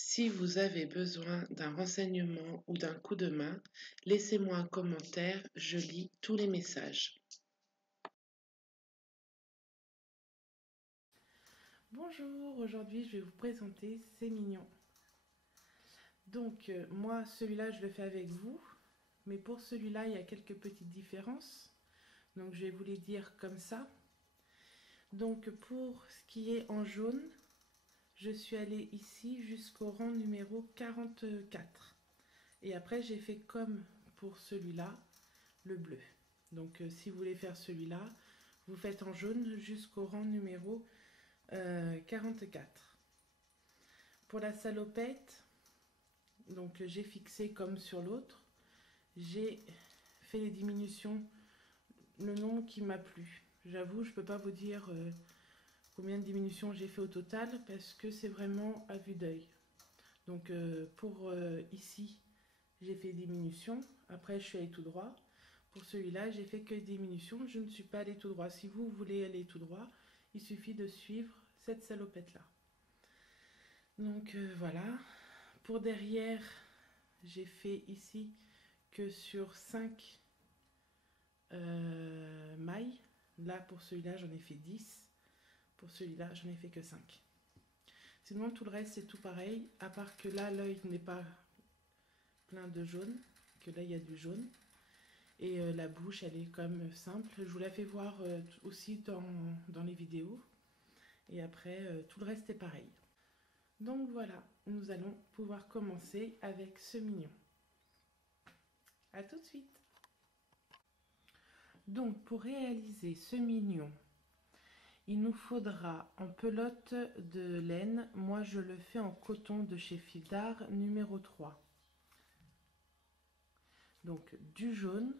Si vous avez besoin d'un renseignement ou d'un coup de main, laissez-moi un commentaire, je lis tous les messages. Bonjour, aujourd'hui je vais vous présenter C'est mignon. Donc moi celui-là je le fais avec vous, mais pour celui-là il y a quelques petites différences. Donc je vais vous les dire comme ça. Donc pour ce qui est en jaune, je suis allée ici jusqu'au rang numéro 44. Et après j'ai fait comme pour celui-là, le bleu. Donc si vous voulez faire celui-là, vous faites en jaune jusqu'au rang numéro 44. Pour la salopette, donc j'ai fixé comme sur l'autre, j'ai fait les diminutions, le nombre qui m'a plu. J'avoue, je ne peux pas vous dire combien de diminutions j'ai fait au total parce que c'est vraiment à vue d'œil. Donc pour ici, j'ai fait diminution, après je suis allée tout droit. Pour celui-là, j'ai fait que diminution, je ne suis pas allée tout droit. Si vous voulez aller tout droit, il suffit de suivre cette salopette-là. Donc voilà. Pour derrière, j'ai fait ici que sur 5 mailles. Là, pour celui-là, j'en ai fait 10. Pour celui-là, j'en ai fait que 5. Sinon, tout le reste, c'est tout pareil, à part que là, l'œil n'est pas plein de jaune, que là, il y a du jaune. Et la bouche, elle est comme simple. Je vous la fais voir aussi dans les vidéos. Et après, tout le reste est pareil. Donc voilà, nous allons pouvoir commencer avec ce mignon. A tout de suite. Donc pour réaliser ce mignon, il nous faudra en pelote de laine. Moi je le fais en coton de chez Fil d'Art numéro 3. Donc du jaune,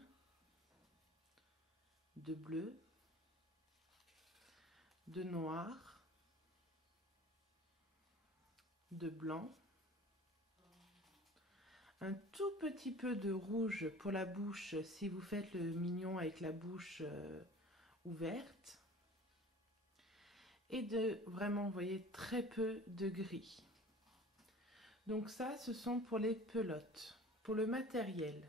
de bleu, de noir, de blanc, un tout petit peu de rouge pour la bouche si vous faites le mignon avec la bouche ouverte. Et de vraiment, vous voyez, très peu de gris. Donc ça, ce sont pour les pelotes. Pour le matériel,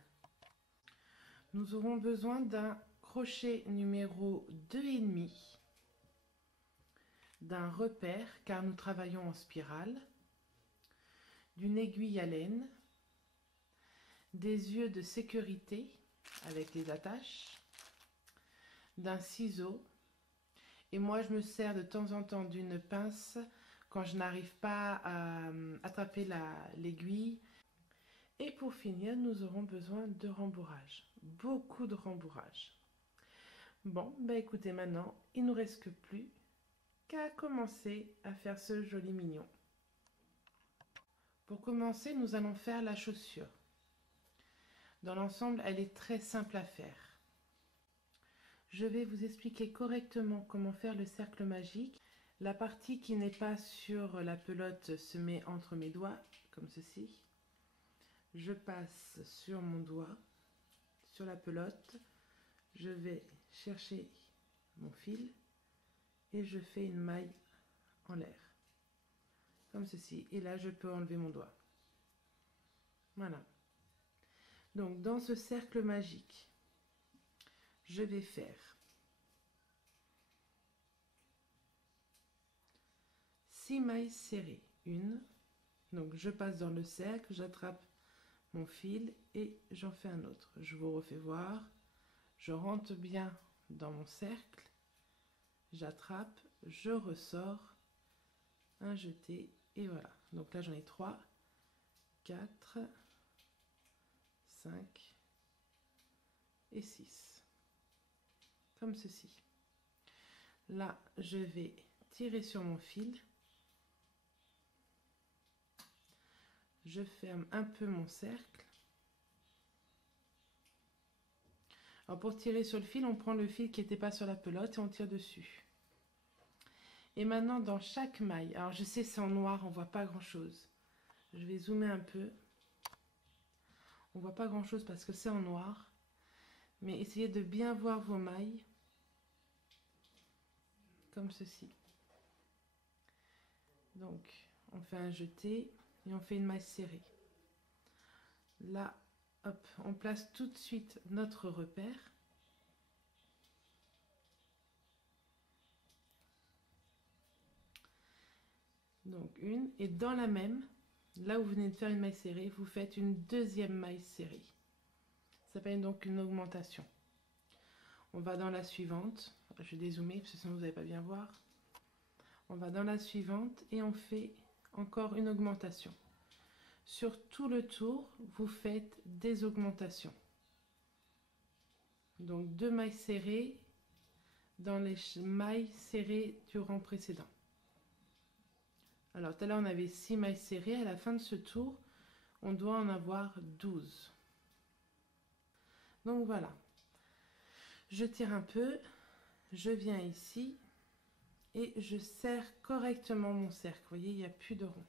nous aurons besoin d'un crochet numéro 2,5, d'un repère, car nous travaillons en spirale, d'une aiguille à laine, des yeux de sécurité avec les attaches, d'un ciseau, et moi je me sers de temps en temps d'une pince quand je n'arrive pas à attraper l'aiguille. Et pour finir, nous aurons besoin de rembourrage, beaucoup de rembourrage. Bon, bah écoutez, maintenant, il ne nous reste plus qu'à commencer à faire ce joli mignon. Pour commencer, nous allons faire la chaussure. Dans l'ensemble, elle est très simple à faire. Je vais vous expliquer correctement comment faire le cercle magique. La partie qui n'est pas sur la pelote se met entre mes doigts, comme ceci. Je passe sur mon doigt, sur la pelote. Je vais chercher mon fil et je fais une maille en l'air. Comme ceci. Et là, je peux enlever mon doigt. Voilà. Donc, dans ce cercle magique, je vais faire 6 mailles serrées. Une. Donc, je passe dans le cercle, j'attrape mon fil et j'en fais un autre. Je vous refais voir. Je rentre bien dans mon cercle. J'attrape, je ressors, un jeté et voilà. Donc là, j'en ai 3, 4, 5 et 6. Comme ceci. Là, je vais tirer sur mon fil. Je ferme un peu mon cercle. Alors pour tirer sur le fil, on prend le fil qui n'était pas sur la pelote et on tire dessus. Et maintenant, dans chaque maille, alors je sais c'est en noir, on voit pas grand chose. Je vais zoomer un peu. On voit pas grand chose parce que c'est en noir. Mais essayez de bien voir vos mailles. Comme ceci. Donc, on fait un jeté. et on fait une maille serrée. Là, hop, on place tout de suite notre repère. Donc une, et dans la même, là où vous venez de faire une maille serrée, vous faites une deuxième maille serrée. Ça s'appelle donc une augmentation. On va dans la suivante. Je vais dézoomer parce que sinon vous n'allez pas bien voir. On va dans la suivante et on fait encore une augmentation. Sur tout le tour, vous faites des augmentations. Donc 2 mailles serrées dans les mailles serrées du rang précédent. Alors tout à l'heure on avait 6 mailles serrées. À la fin de ce tour, on doit en avoir 12. Donc voilà. Je tire un peu, je viens ici et je serre correctement mon cercle. Vous voyez, il n'y a plus de rond.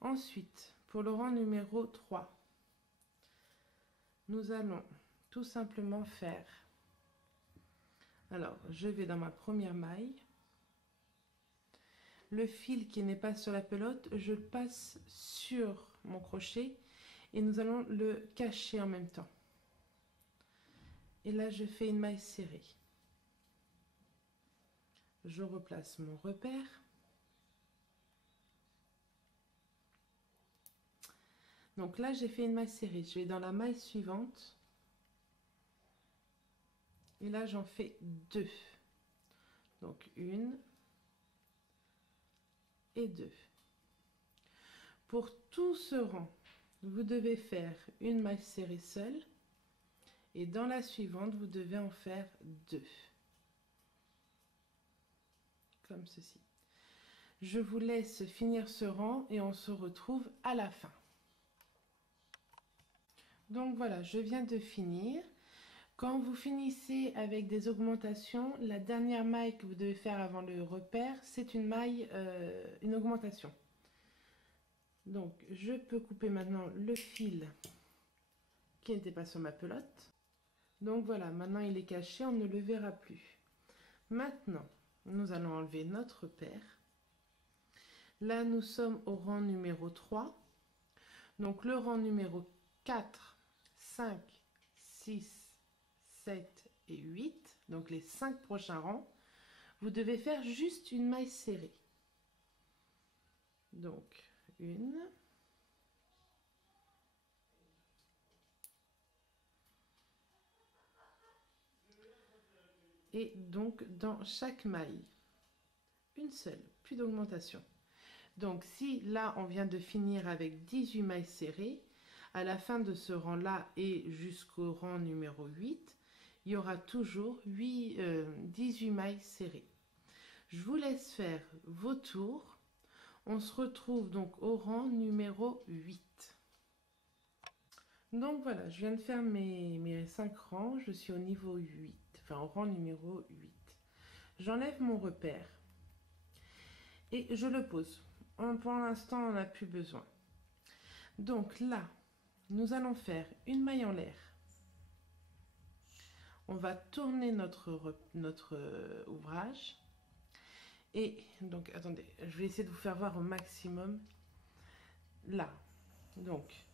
Ensuite, pour le rang numéro 3, nous allons tout simplement faire... Alors, je vais dans ma première maille. Le fil qui n'est pas sur la pelote, je le passe sur mon crochet et nous allons le cacher en même temps. Et là, je fais une maille serrée. Je replace mon repère. Donc là, j'ai fait une maille serrée. Je vais dans la maille suivante. Et là, j'en fais 2. Donc 1 et 2. Pour tout ce rang, vous devez faire une maille serrée seule. Et dans la suivante, vous devez en faire 2. Comme ceci. Je vous laisse finir ce rang et on se retrouve à la fin. Donc voilà, je viens de finir. Quand vous finissez avec des augmentations, la dernière maille que vous devez faire avant le repère, c'est une maille, une augmentation. Donc je peux couper maintenant le fil qui n'était pas sur ma pelote. Donc voilà, maintenant il est caché, on ne le verra plus. Maintenant, nous allons enlever notre repère. Là, nous sommes au rang numéro 3. Donc le rang numéro 4, 5, 6, 7 et 8, donc les 5 prochains rangs, vous devez faire juste une maille serrée. Donc une, et donc dans chaque maille, une seule, plus d'augmentation. Donc si là on vient de finir avec 18 mailles serrées, à la fin de ce rang-là et jusqu'au rang numéro 8, il y aura toujours 18 mailles serrées. Je vous laisse faire vos tours. On se retrouve donc au rang numéro 8. Donc voilà, je viens de faire mes 5 rangs. Je suis au niveau 8, enfin au rang numéro 8. J'enlève mon repère et je le pose. Pour l'instant, on n'a plus besoin. Donc là, nous allons faire une maille en l'air. On va tourner notre ouvrage. Et donc, attendez, je vais essayer de vous faire voir au maximum. Là, donc,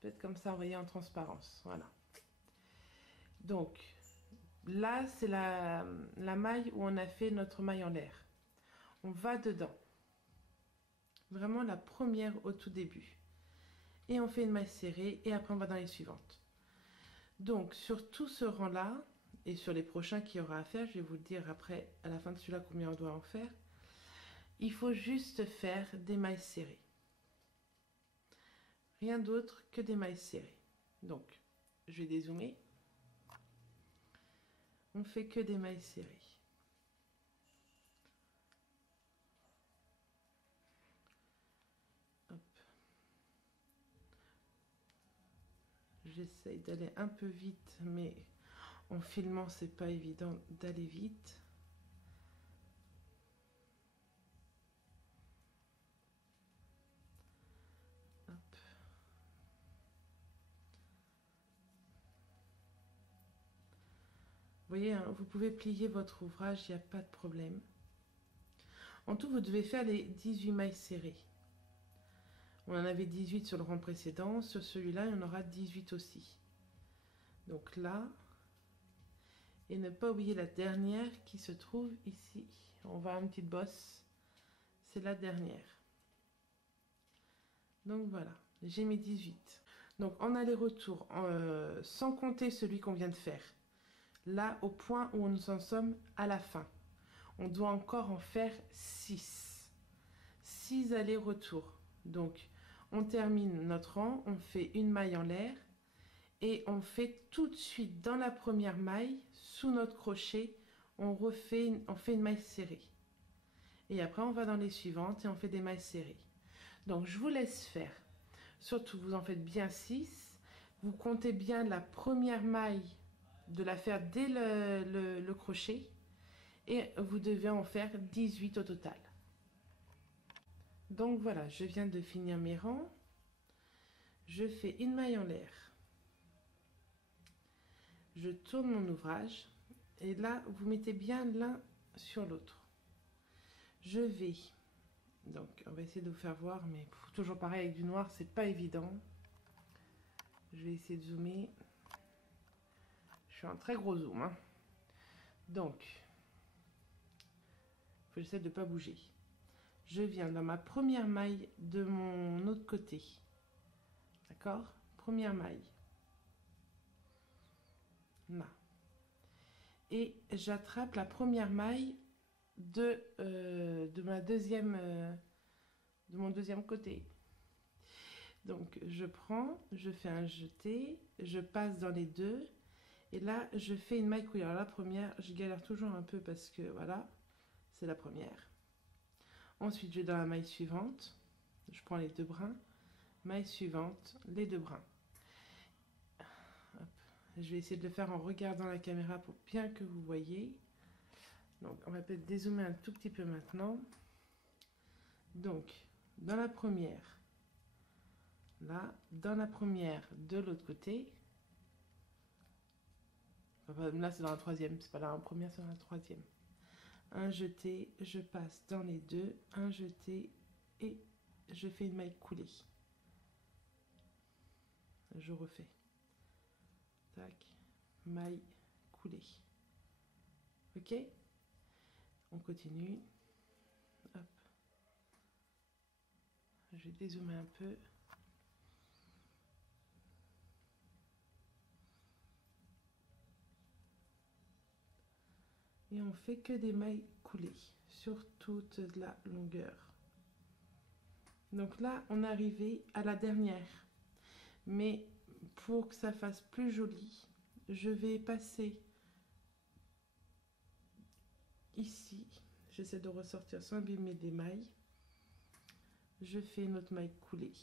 peut-être comme ça, vous voyez en transparence. Voilà. Donc, là, c'est la maille où on a fait notre maille en l'air. On va dedans. Vraiment la première au tout début. Et on fait une maille serrée et après on va dans les suivantes. Donc, sur tout ce rang-là, et sur les prochains qu'il y aura à faire, je vais vous le dire après, à la fin de celui-là, combien on doit en faire. Il faut juste faire des mailles serrées. Rien d'autre que des mailles serrées. Donc, je vais dézoomer. On fait que des mailles serrées. Hop. J'essaye d'aller un peu vite, mais en filmant, c'est pas évident d'aller vite. Hop. Vous voyez, hein, vous pouvez plier votre ouvrage, il n'y a pas de problème. En tout, vous devez faire les 18 mailles serrées. On en avait 18 sur le rang précédent. Sur celui-là, il y en aura 18 aussi. Donc là, et ne pas oublier la dernière qui se trouve ici. On va à une petite bosse. C'est la dernière. Donc voilà, j'ai mis 18. Donc en aller-retour, sans compter celui qu'on vient de faire. Là, au point où nous en sommes à la fin. On doit encore en faire 6. 6 allers-retours. Donc, on termine notre rang, on fait une maille en l'air et on fait tout de suite dans la première maille, sous notre crochet, on fait une maille serrée. Et après, on va dans les suivantes et on fait des mailles serrées. Donc, je vous laisse faire. Surtout, vous en faites bien 6. Vous comptez bien la première maille de la faire dès le crochet. Et vous devez en faire 18 au total. Donc voilà, je viens de finir mes rangs. Je fais une maille en l'air. Je tourne mon ouvrage. Et là, vous mettez bien l'un sur l'autre. Je vais... Donc, on va essayer de vous faire voir, mais toujours pareil avec du noir, c'est pas évident. Je vais essayer de zoomer. Je suis un très gros zoom, hein. Donc, faut que j'essaie de ne pas bouger. Je viens dans ma première maille de mon autre côté. D'accord? Première maille. Là. Et j'attrape la première maille de mon deuxième côté. Donc je prends, je fais un jeté, je passe dans les deux et là je fais une maille couleur. La première, je galère toujours un peu parce que voilà, c'est la première. Ensuite je vais dans la maille suivante, je prends les deux brins, maille suivante, les deux brins. Hop. Je vais essayer de le faire en regardant la caméra pour bien que vous voyez. Donc on va peut-être dézoomer un tout petit peu maintenant. Donc dans la première, là, dans la première de l'autre côté, enfin, là c'est dans la troisième, c'est pas là en première, c'est dans la troisième. Un jeté, je passe dans les deux, un jeté et je fais une maille coulée. Je refais. Tac, maille coulée. Ok? On continue. Hop. Je vais dézoomer un peu. Et on fait que des mailles coulées sur toute la longueur. Donc là, on est arrivé à la dernière. Mais pour que ça fasse plus joli, je vais passer ici. J'essaie de ressortir sans abîmer des mailles. Je fais une autre maille coulée.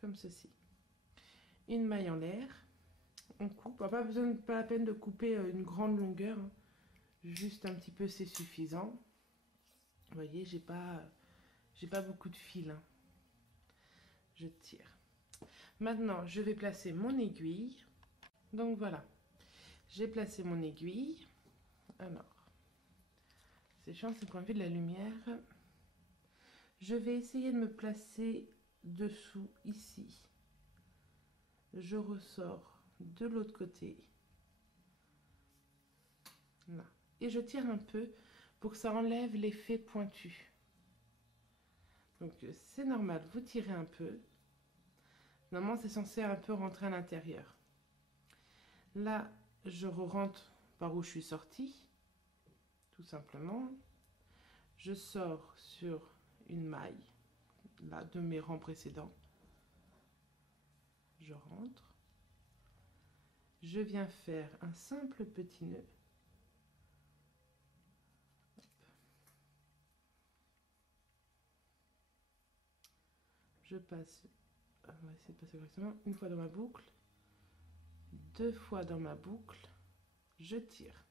Comme ceci. Une maille en l'air. On coupe. Pas la peine de couper une grande longueur. Hein. Juste un petit peu, c'est suffisant. Vous voyez, j'ai pas beaucoup de fil. Hein. Je tire. Maintenant, je vais placer mon aiguille. Donc voilà. J'ai placé mon aiguille. Alors, c'est chiant, c'est le point de vue de la lumière. Je vais essayer de me placer dessous, ici. Je ressors de l'autre côté. Là. Et je tire un peu pour que ça enlève l'effet pointu. Donc c'est normal, vous tirez un peu. Normalement c'est censé un peu rentrer à l'intérieur. Là je rentre par où je suis sortie. Tout simplement. Je sors sur une maille là de mes rangs précédents. Je rentre. Je viens faire un simple petit nœud. Je passe, on va essayer de passer correctement, une fois dans ma boucle, deux fois dans ma boucle, je tire.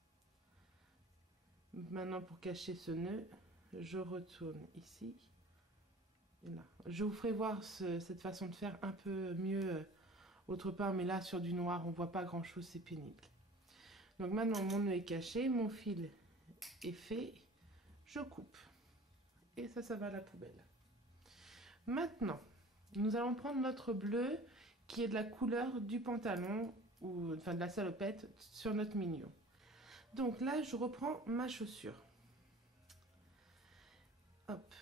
Maintenant pour cacher ce nœud, je retourne ici, et là. Je vous ferai voir cette façon de faire un peu mieux autre part, mais là sur du noir on voit pas grand chose, c'est pénible. Donc maintenant mon nœud est caché, mon fil est fait, je coupe. Et ça va à la poubelle. Maintenant, nous allons prendre notre bleu qui est de la couleur du pantalon ou enfin de la salopette sur notre mignon. Donc là, je reprends ma chaussure. Hop.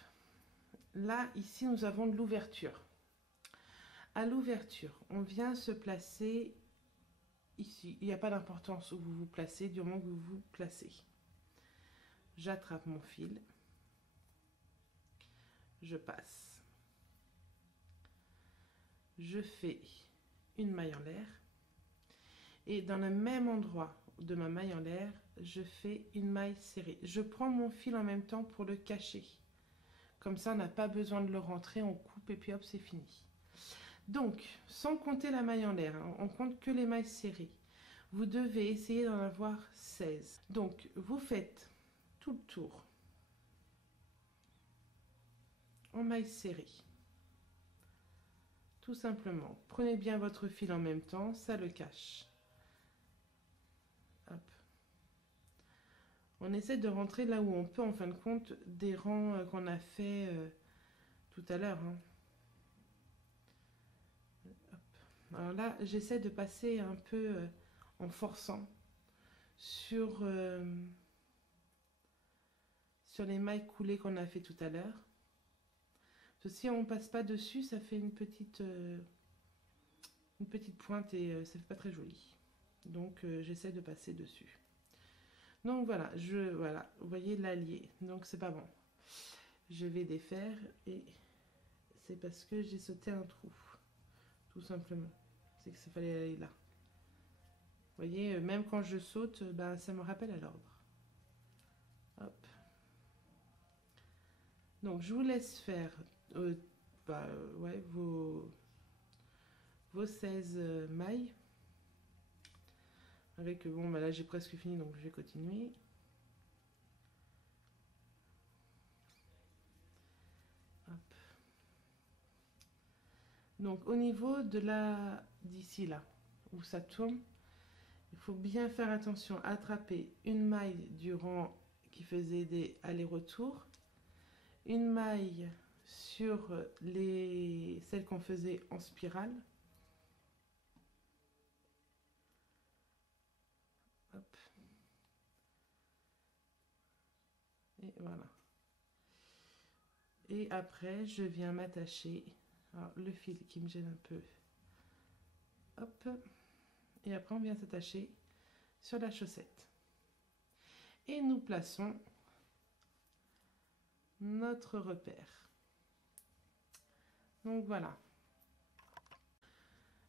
Là, ici, nous avons de l'ouverture. À l'ouverture, on vient se placer ici. Il n'y a pas d'importance où vous vous placez du moment que vous vous placez. J'attrape mon fil. Je passe. Je fais une maille en l'air. Et dans le même endroit de ma maille en l'air, je fais une maille serrée. Je prends mon fil en même temps pour le cacher. Comme ça, on n'a pas besoin de le rentrer, on coupe et puis hop, c'est fini. Donc, sans compter la maille en l'air, hein, on compte que les mailles serrées. Vous devez essayer d'en avoir 16. Donc, vous faites tout le tour en maille serrée. Tout simplement, prenez bien votre fil en même temps, ça le cache. Hop. On essaie de rentrer là où on peut, en fin de compte, des rangs qu'on a fait tout à l'heure. Hein. Alors là, j'essaie de passer un peu en forçant sur les mailles coulées qu'on a fait tout à l'heure. Parce que si on ne passe pas dessus, ça fait une petite pointe et ça fait pas très joli. Donc j'essaie de passer dessus. Donc voilà, voilà, vous voyez l'allié, donc c'est pas bon. Je vais défaire et c'est parce que j'ai sauté un trou, tout simplement. C'est que ça fallait aller là. Vous voyez, même quand je saute, ben, ça me rappelle à l'ordre. Hop. Donc je vous laisse faire ouais, vos 16 mailles. Avec, bon, bah là j'ai presque fini, donc je vais continuer. Hop. Donc au niveau de d'ici là, où ça tourne, il faut bien faire attention à attraper une maille du rang qui faisait des allers-retours, une maille sur celles qu'on faisait en spirale. Hop. Et voilà. Et après, je viens m'attacher. Alors, le fil qui me gêne un peu. Hop. Et après, on vient s'attacher sur la chaussette. Et nous plaçons notre repère. Donc voilà.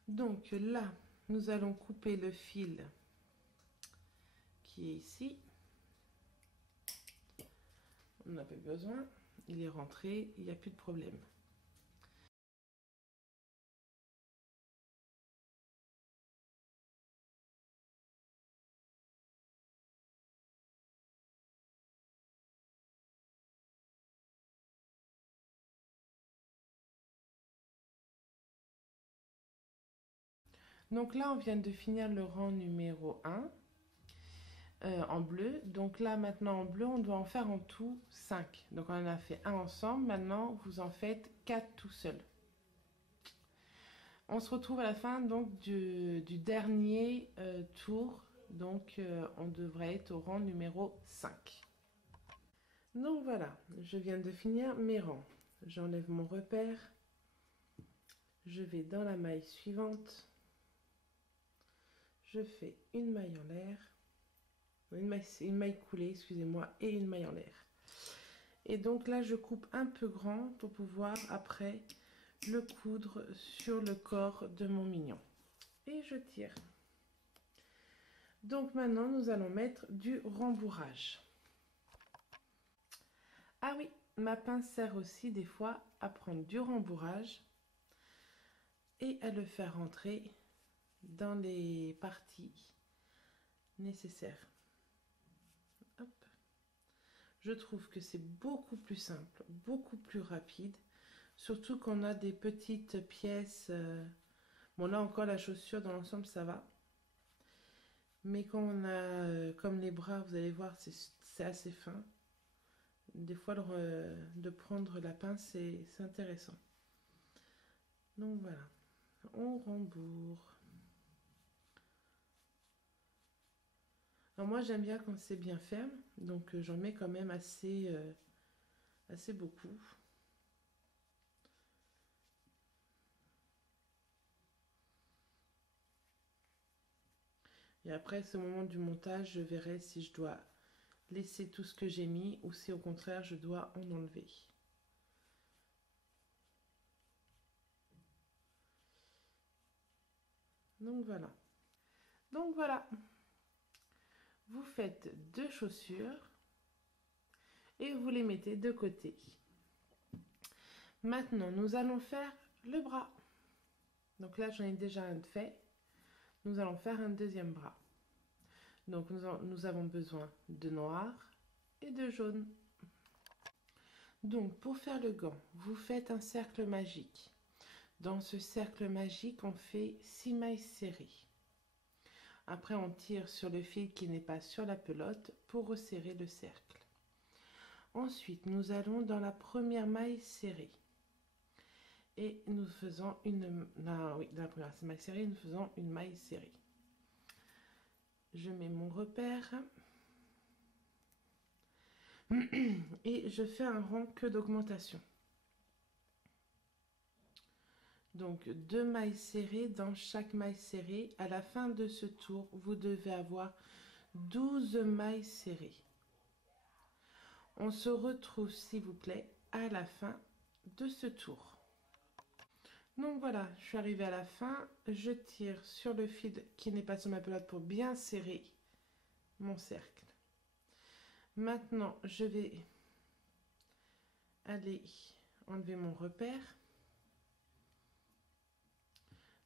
Donc là, nous allons couper le fil qui est ici. On n'a pas besoin. Il est rentré, il n'y a plus de problème. Donc là, on vient de finir le rang numéro 1 en bleu. Donc là, maintenant en bleu, on doit en faire en tout 5. Donc on en a fait un ensemble. Maintenant, vous en faites 4 tout seul. On se retrouve à la fin donc du dernier tour. Donc on devrait être au rang numéro 5. Donc voilà, je viens de finir mes rangs. J'enlève mon repère. Je vais dans la maille suivante. Je fais une maille en l'air. Une maille coulée, excusez-moi, et une maille en l'air. Et donc là, je coupe un peu grand pour pouvoir après le coudre sur le corps de mon mignon. Et je tire. Donc maintenant, nous allons mettre du rembourrage. Ah oui, ma pince sert aussi des fois à prendre du rembourrage et à le faire rentrer dans les parties nécessaires. Hop. Je trouve que c'est beaucoup plus simple, beaucoup plus rapide, surtout qu'on a des petites pièces. Bon là encore la chaussure dans l'ensemble ça va. Mais quand on a comme les bras, vous allez voir, c'est assez fin. Des fois, de prendre la pince, c'est intéressant. Donc voilà, on rembourre. Alors moi, j'aime bien quand c'est bien ferme, donc j'en mets quand même assez beaucoup. Et après, c'est au moment du montage, je verrai si je dois laisser tout ce que j'ai mis ou si au contraire, je dois en enlever. Donc voilà. Donc voilà. Vous faites 2 chaussures et vous les mettez de côté. Maintenant, nous allons faire le bras. Donc là, j'en ai déjà un de fait. Nous allons faire un deuxième bras. Donc nous avons besoin de noir et de jaune. Donc pour faire le gant, vous faites un cercle magique. Dans ce cercle magique, on fait 6 mailles serrées. Après, on tire sur le fil qui n'est pas sur la pelote pour resserrer le cercle. Ensuite, nous allons dans la première maille serrée. Et nous faisons dans la première maille serrée, nous faisons une maille serrée. Je mets mon repère. Et je fais un rang que d'augmentation. Donc 2 mailles serrées dans chaque maille serrée. À la fin de ce tour, vous devez avoir 12 mailles serrées. On se retrouve, s'il vous plaît, à la fin de ce tour. Donc voilà, je suis arrivée à la fin. Je tire sur le fil qui n'est pas sur ma pelote pour bien serrer mon cercle. Maintenant, je vais aller enlever mon repère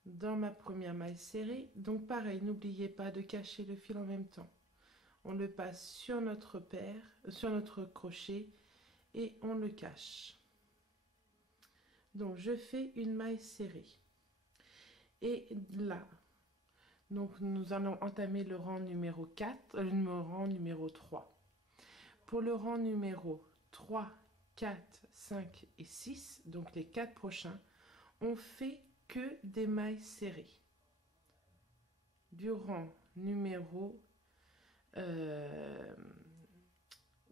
dans ma première maille serrée. Donc pareil, n'oubliez pas de cacher le fil en même temps. On le passe sur notre repère, sur notre crochet et on le cache. Donc je fais une maille serrée. Et là, donc nous allons entamer le rang numéro 4, le rang numéro 3. Pour le rang numéro 3, 4, 5 et 6, donc les 4 prochains, on fait que des mailles serrées. Du rang numéro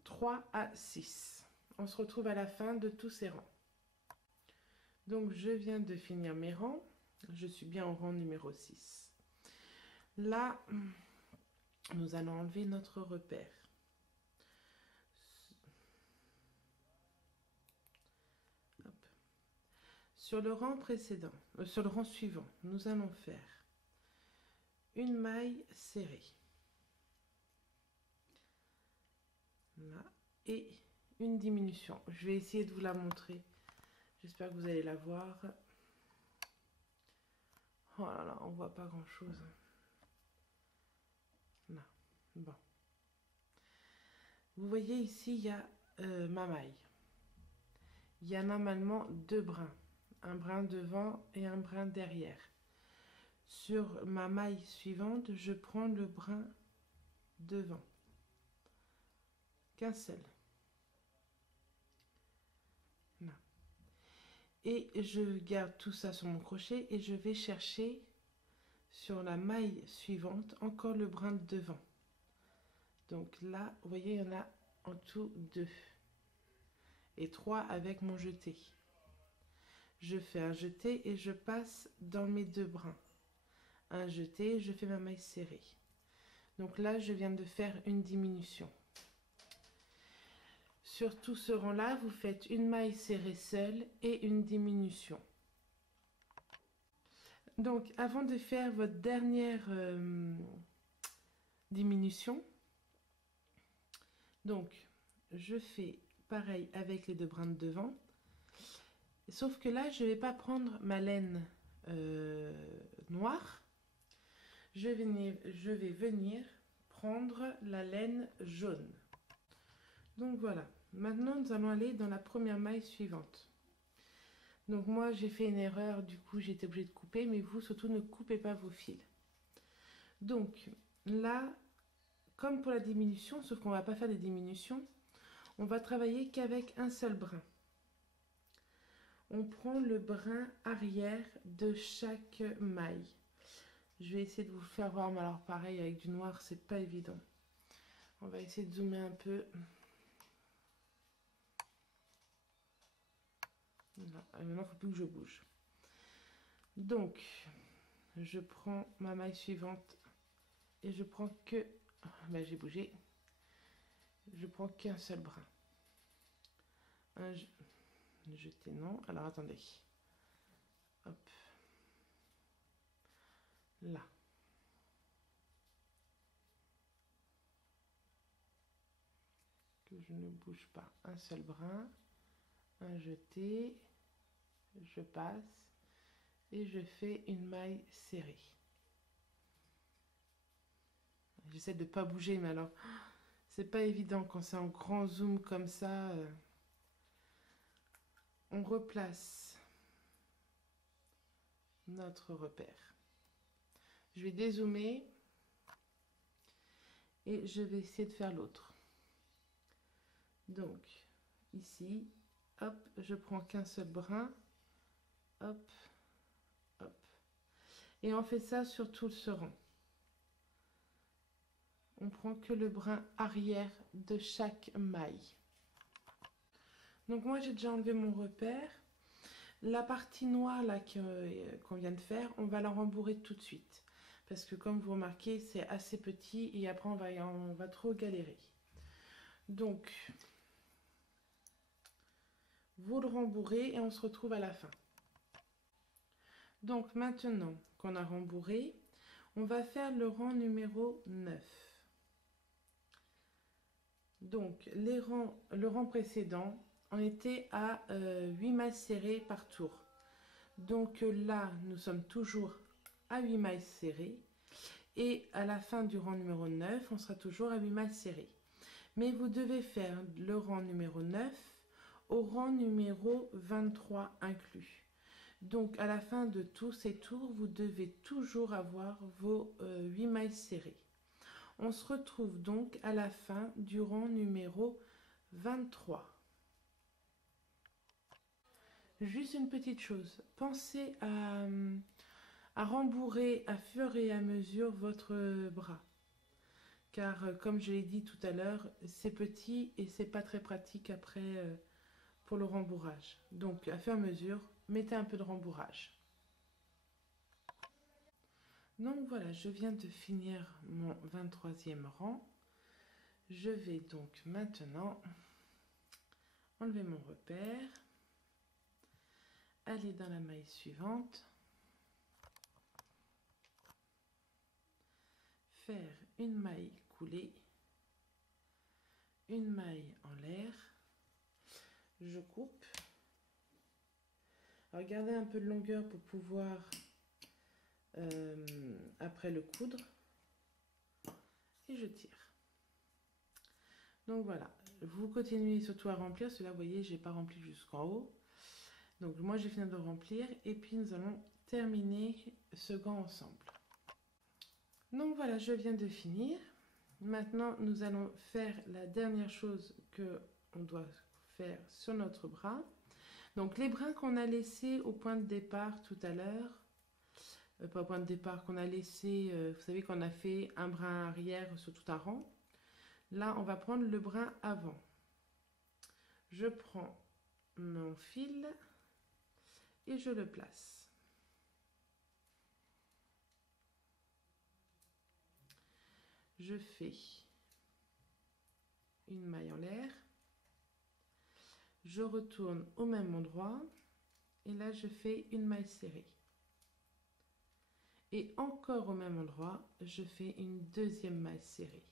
3 à 6. On se retrouve à la fin de tous ces rangs. Donc je viens de finir mes rangs. Je suis bien au rang numéro 6. Là, nous allons enlever notre repère. Hop. Sur le rang précédent, sur le rang suivant, nous allons faire une maille serrée. Là, et une diminution. Je vais essayer de vous la montrer. J'espère que vous allez la voir. Oh là là, on voit pas grand chose. Là, bon. Vous voyez ici, il y a ma maille. Il y a normalement 2 brins. Un brin devant et un brin derrière. Sur ma maille suivante, je prends le brin devant. Qu'un seul. Là. Et je garde tout ça sur mon crochet et je vais chercher sur la maille suivante encore le brin de devant. Donc là, vous voyez, il y en a en tout 2 et 3 avec mon jeté. Je fais un jeté et je passe dans mes 2 brins. Un jeté, je fais ma maille serrée. Donc là, je viens de faire une diminution. Sur tout ce rang-là, vous faites une maille serrée seule et une diminution. Donc, avant de faire votre dernière diminution, donc je fais pareil avec les 2 brins de devant, sauf que là, je ne vais pas prendre ma laine noire, je vais venir prendre la laine jaune. Donc voilà, maintenant nous allons aller dans la première maille suivante. Donc moi j'ai fait une erreur, du coup j'ai été obligée de couper, mais vous surtout ne coupez pas vos fils. Donc là, comme pour la diminution, sauf qu'on ne va pas faire des diminutions, On va travailler qu'avec un seul brin. On prend le brin arrière de chaque maille. Je vais essayer de vous le faire voir, mais alors pareil, avec du noir, c'est pas évident. On va essayer de zoomer un peu. Maintenant, il ne faut plus que je bouge. Donc, je prends ma maille suivante et je prends que... Ben, j'ai bougé. Je prends qu'un seul brin. Jeter, non. Alors, attendez. Hop. Là. Que je ne bouge pas. Un seul brin. Un jeté. Je passe. Et je fais une maille serrée. J'essaie de ne pas bouger, mais alors, c'est pas évident quand c'est en grand zoom comme ça. On replace notre repère. Je vais dézoomer et je vais essayer de faire l'autre. Donc, ici, hop, je prends qu'un seul brin, hop, hop. Et on fait ça sur tout ce rang. On prend que le brin arrière de chaque maille. Donc moi j'ai déjà enlevé mon repère. La partie noire là qu'on vient de faire, on va la rembourrer tout de suite. Parce que comme vous remarquez, c'est assez petit et après on va trop galérer. Donc, vous le rembourrez et on se retrouve à la fin. Donc maintenant qu'on a rembourré, on va faire le rang numéro 9. Donc le rang précédent, on était à 8 mailles serrées par tour. Donc là, nous sommes toujours à 8 mailles serrées. Et à la fin du rang numéro 9, on sera toujours à 8 mailles serrées. Mais vous devez faire le rang numéro 9 au rang numéro 23 inclus. Donc à la fin de tous ces tours, vous devez toujours avoir vos 8 mailles serrées. On se retrouve donc à la fin du rang numéro 23. Juste une petite chose, pensez à rembourrer à fur et à mesure votre bras. Car comme je l'ai dit tout à l'heure, c'est petit et c'est pas très pratique après pour le rembourrage. Donc à fur et à mesure, mettez un peu de rembourrage. Donc voilà, je viens de finir mon 23e rang. Je vais donc maintenant enlever mon repère, aller dans la maille suivante, faire une maille coulée, une maille en l'air, je coupe. Alors gardez un peu de longueur pour pouvoir après le coudre et je tire. Donc voilà, vous continuez surtout à remplir, cela vous voyez j'ai pas rempli jusqu'en haut. Donc moi j'ai fini de remplir et puis nous allons terminer ce gant ensemble. Donc voilà, je viens de finir. Maintenant nous allons faire la dernière chose que on doit faire sur notre bras. Donc les brins qu'on a laissés au point de départ tout à l'heure, pas au point de départ, qu'on a laissé, vous savez qu'on a fait un brin arrière sur tout un rang. Là on va prendre le brin avant. Je prends mon fil et je le place. Je fais une maille en l'air. Je retourne au même endroit et là je fais une maille serrée. Et encore au même endroit, je fais une deuxième maille serrée.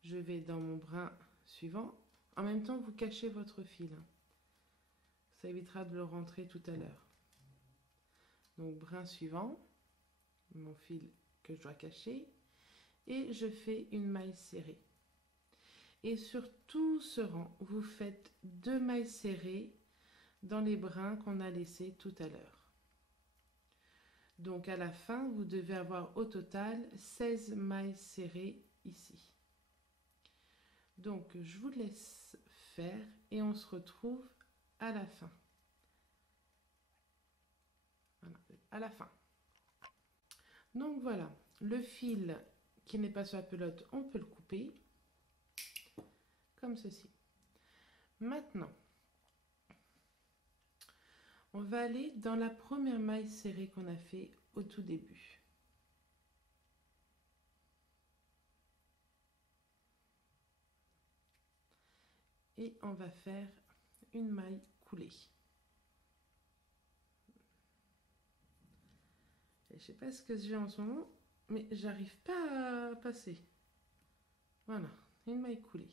Je vais dans mon brin suivant. En même temps, vous cachez votre fil. Ça évitera de le rentrer tout à l'heure. Donc brin suivant, mon fil que je dois cacher, et je fais une maille serrée. Et sur tout ce rang, vous faites 2 mailles serrées dans les brins qu'on a laissés tout à l'heure. Donc à la fin, vous devez avoir au total 16 mailles serrées ici. Donc je vous laisse faire et on se retrouve à la fin. Voilà, à la fin. Donc voilà, le fil qui n'est pas sur la pelote, on peut le couper comme ceci. Maintenant, on va aller dans la première maille serrée qu'on a fait au tout début. Et on va faire une maille coulée. Je ne sais pas ce que j'ai en ce moment, mais j'arrive pas à passer. Voilà, une maille coulée.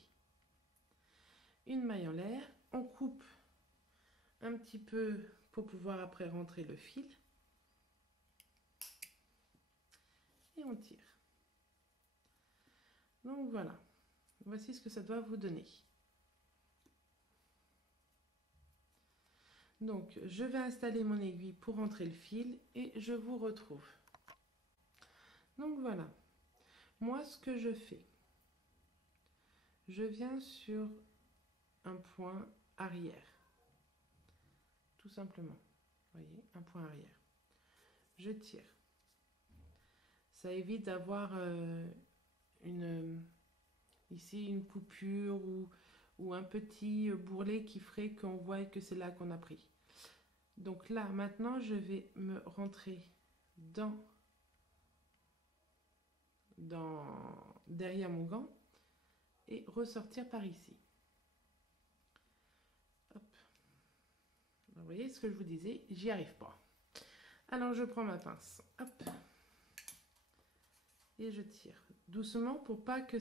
Une maille en l'air, on coupe un petit peu pour pouvoir après rentrer le fil. Et on tire. Donc voilà, voici ce que ça doit vous donner. Donc je vais installer mon aiguille pour rentrer le fil et je vous retrouve. Donc voilà, moi ce que je fais, je viens sur un point arrière, tout simplement. Vous voyez, un point arrière. Je tire. Ça évite d'avoir ici une coupure ou un petit bourrelet qui ferait qu'on voit que c'est là qu'on a pris. Donc là, maintenant, je vais me rentrer derrière mon gant et ressortir par ici. Hop. Vous voyez ce que je vous disais, j'y arrive pas. Alors je prends ma pince, hop, et je tire doucement pour pas que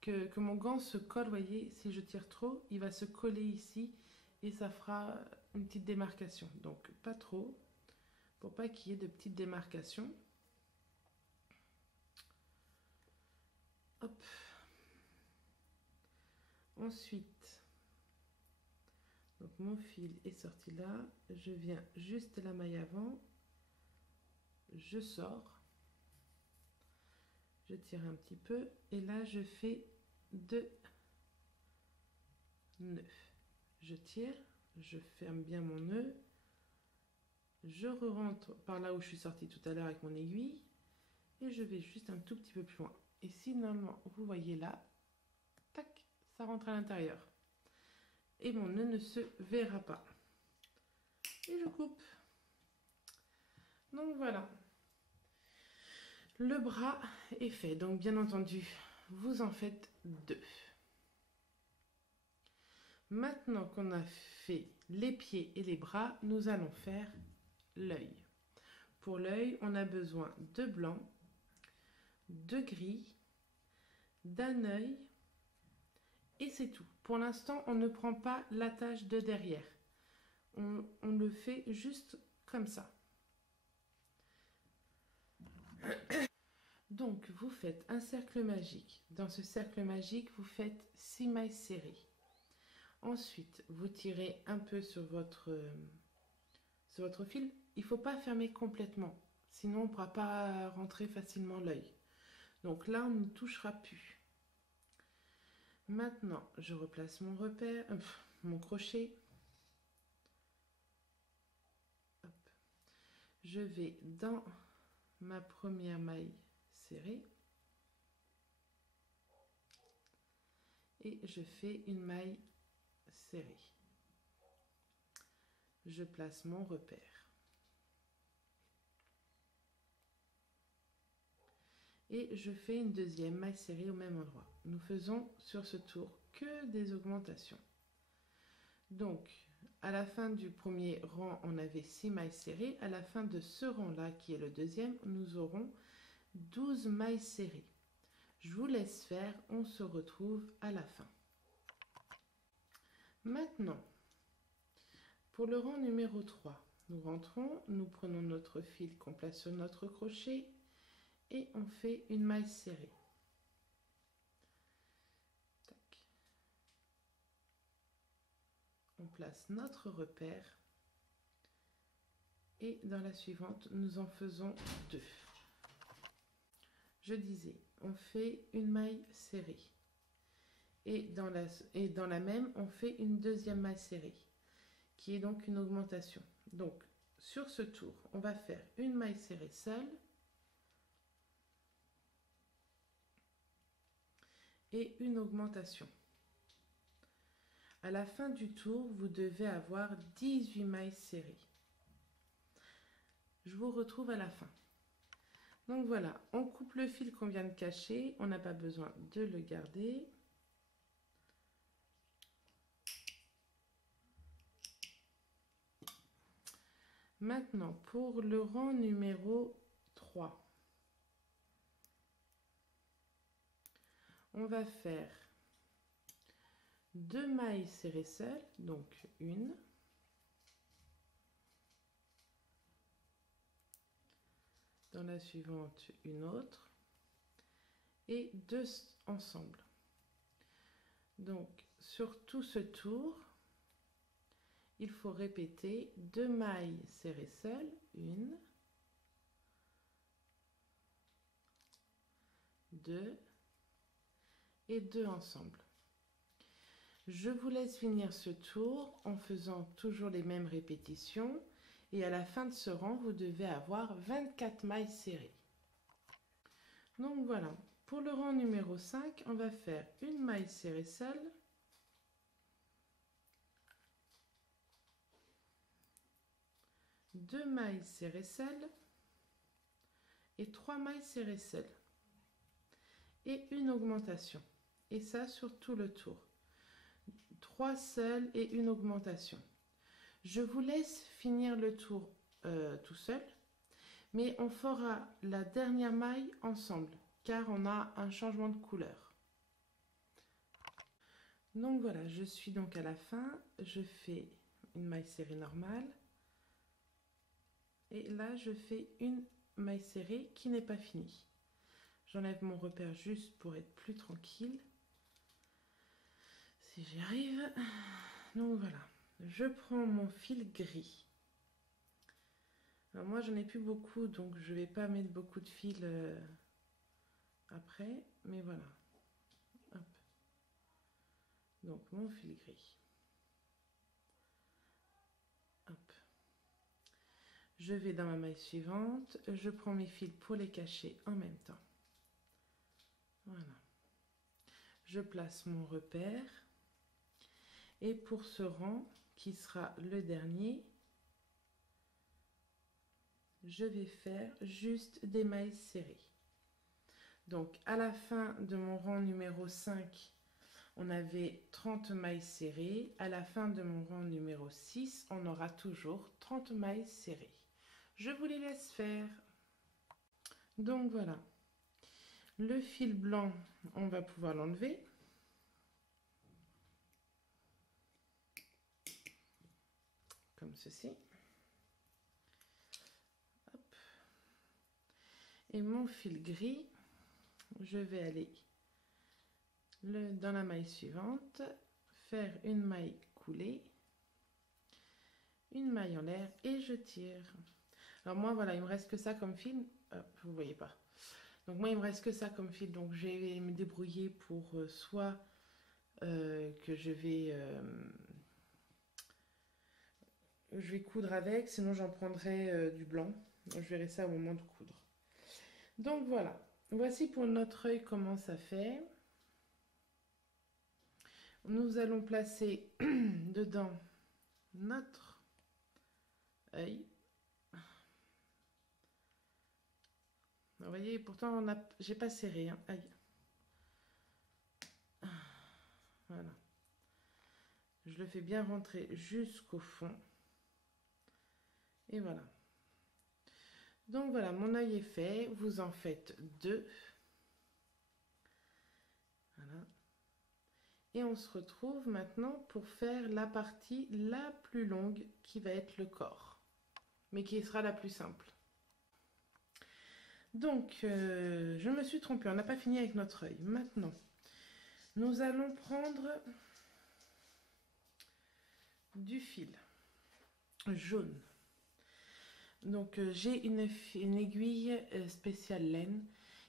que mon gant se colle. Vous voyez, si je tire trop, il va se coller ici et ça fera une petite démarcation. Donc pas trop, pour pas qu'il y ait de petites démarcations. Hop. Ensuite, donc mon fil est sorti là, je viens juste la maille avant, je sors, je tire un petit peu et là je fais 2 nœuds. Je tire, je ferme bien mon nœud, je rentre par là où je suis sortie tout à l'heure avec mon aiguille et je vais juste un tout petit peu plus loin. Et si normalement vous voyez là, tac, ça rentre à l'intérieur et mon nœud ne se verra pas. Et je coupe. Donc voilà. Le bras est fait, donc bien entendu, vous en faites 2. Maintenant qu'on a fait les pieds et les bras, nous allons faire l'œil. Pour l'œil, on a besoin de blanc, de gris, d'un œil et c'est tout. Pour l'instant, on ne prend pas l'attache de derrière. On le fait juste comme ça. Donc, vous faites un cercle magique. Dans ce cercle magique, vous faites 6 mailles serrées. Ensuite, vous tirez un peu sur votre fil. Il ne faut pas fermer complètement, sinon on ne pourra pas rentrer facilement l'œil. Donc là, on ne touchera plus. Maintenant, je replace mon repère, mon crochet. Hop. Je vais dans ma première maille serrée et je fais une maille serrée. Je place mon repère et je fais une deuxième maille serrée au même endroit. Nous faisons sur ce tour que des augmentations. Donc à la fin du premier rang, on avait 6 mailles serrées. À la fin de ce rang-là, qui est le deuxième, nous aurons 12 mailles serrées. Je vous laisse faire, on se retrouve à la fin. Maintenant, pour le rang numéro 3, nous rentrons, nous prenons notre fil qu'on place sur notre crochet et on fait une maille serrée. Tac. On place notre repère et dans la suivante, nous en faisons 2. Je disais, on fait une maille serrée Et dans la même, on fait une deuxième maille serrée, qui est donc une augmentation. Donc, sur ce tour, on va faire une maille serrée seule et une augmentation. À la fin du tour, vous devez avoir 18 mailles serrées. Je vous retrouve à la fin. Donc voilà, on coupe le fil qu'on vient de cacher, on n'a pas besoin de le garder. Maintenant, pour le rang numéro 3, on va faire 2 mailles serrées seules, donc une, dans la suivante une autre, et 2 ensemble. Donc sur tout ce tour, il faut répéter 2 mailles serrées seules, une, 2 et 2 ensemble. Je vous laisse finir ce tour en faisant toujours les mêmes répétitions et à la fin de ce rang, vous devez avoir 24 mailles serrées. Donc voilà, pour le rang numéro 5, on va faire une maille serrée seule, deux mailles serrées seules et 3 mailles serrées seules et une augmentation, et ça sur tout le tour. 3 seules et une augmentation. Je vous laisse finir le tour tout seul, mais on fera la dernière maille ensemble car on a un changement de couleur. Donc voilà, je suis donc à la fin, je fais une maille serrée normale et là je fais une maille serrée qui n'est pas finie. J'enlève mon repère juste pour être plus tranquille. Si j'y arrive. Donc voilà, je prends mon fil gris. Alors moi j'en ai plus beaucoup, donc je vais pas mettre beaucoup de fil après, mais voilà. Hop. Donc mon fil gris. Hop. Je vais dans ma maille suivante, je prends mes fils pour les cacher en même temps. Voilà. Je place mon repère. Et pour ce rang, qui sera le dernier, je vais faire juste des mailles serrées. Donc à la fin de mon rang numéro 5, on avait 30 mailles serrées. À la fin de mon rang numéro 6, on aura toujours 30 mailles serrées. Je vous les laisse faire. Donc voilà. Le fil blanc, on va pouvoir l'enlever. Comme ceci. Hop. Et mon fil gris, je vais aller dans la maille suivante, faire une maille coulée, une maille en l'air et je tire. Alors moi voilà, il me reste que ça comme fil. Hop, vous voyez pas. Donc moi il me reste que ça comme fil, donc je vais me débrouiller pour soit que je vais coudre avec, sinon j'en prendrai du blanc. Donc, je verrai ça au moment de coudre. Donc voilà, voici pour notre œil comment ça fait. Nous allons placer dedans notre œil. Vous voyez, pourtant j'ai pas serré. Hein. Aïe. Voilà. Je le fais bien rentrer jusqu'au fond. Et voilà. Donc voilà, mon œil est fait. Vous en faites 2. Voilà. Et on se retrouve maintenant pour faire la partie la plus longue qui va être le corps. Mais qui sera la plus simple. Donc, je me suis trompée. On n'a pas fini avec notre œil. Maintenant, nous allons prendre du fil jaune. Donc j'ai une aiguille spéciale laine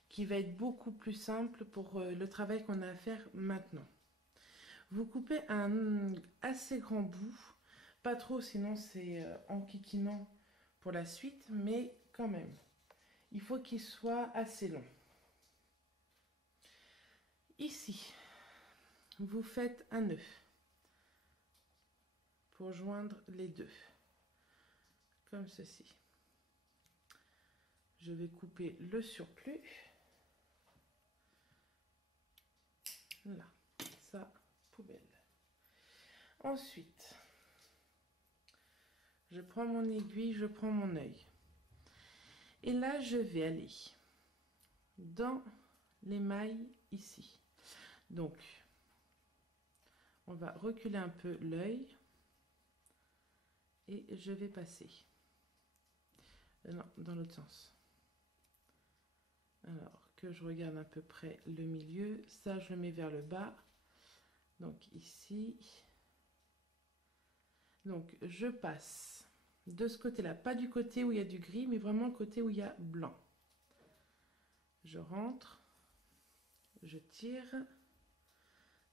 qui va être beaucoup plus simple pour le travail qu'on a à faire maintenant. Vous coupez un assez grand bout, pas trop sinon c'est enquiquinant pour la suite, mais quand même, il faut qu'il soit assez long. Ici, vous faites un nœud pour joindre les deux, comme ceci. Je vais couper le surplus. Là, ça, poubelle. Ensuite, je prends mon aiguille, je prends mon œil. Et là, je vais aller dans les mailles ici. Donc, on va reculer un peu l'œil et je vais passer. Non, dans l'autre sens. Alors, que je regarde à peu près le milieu. Ça, je le mets vers le bas. Donc, ici. Donc, je passe de ce côté-là. Pas du côté où il y a du gris, mais vraiment le côté où il y a blanc. Je rentre. Je tire.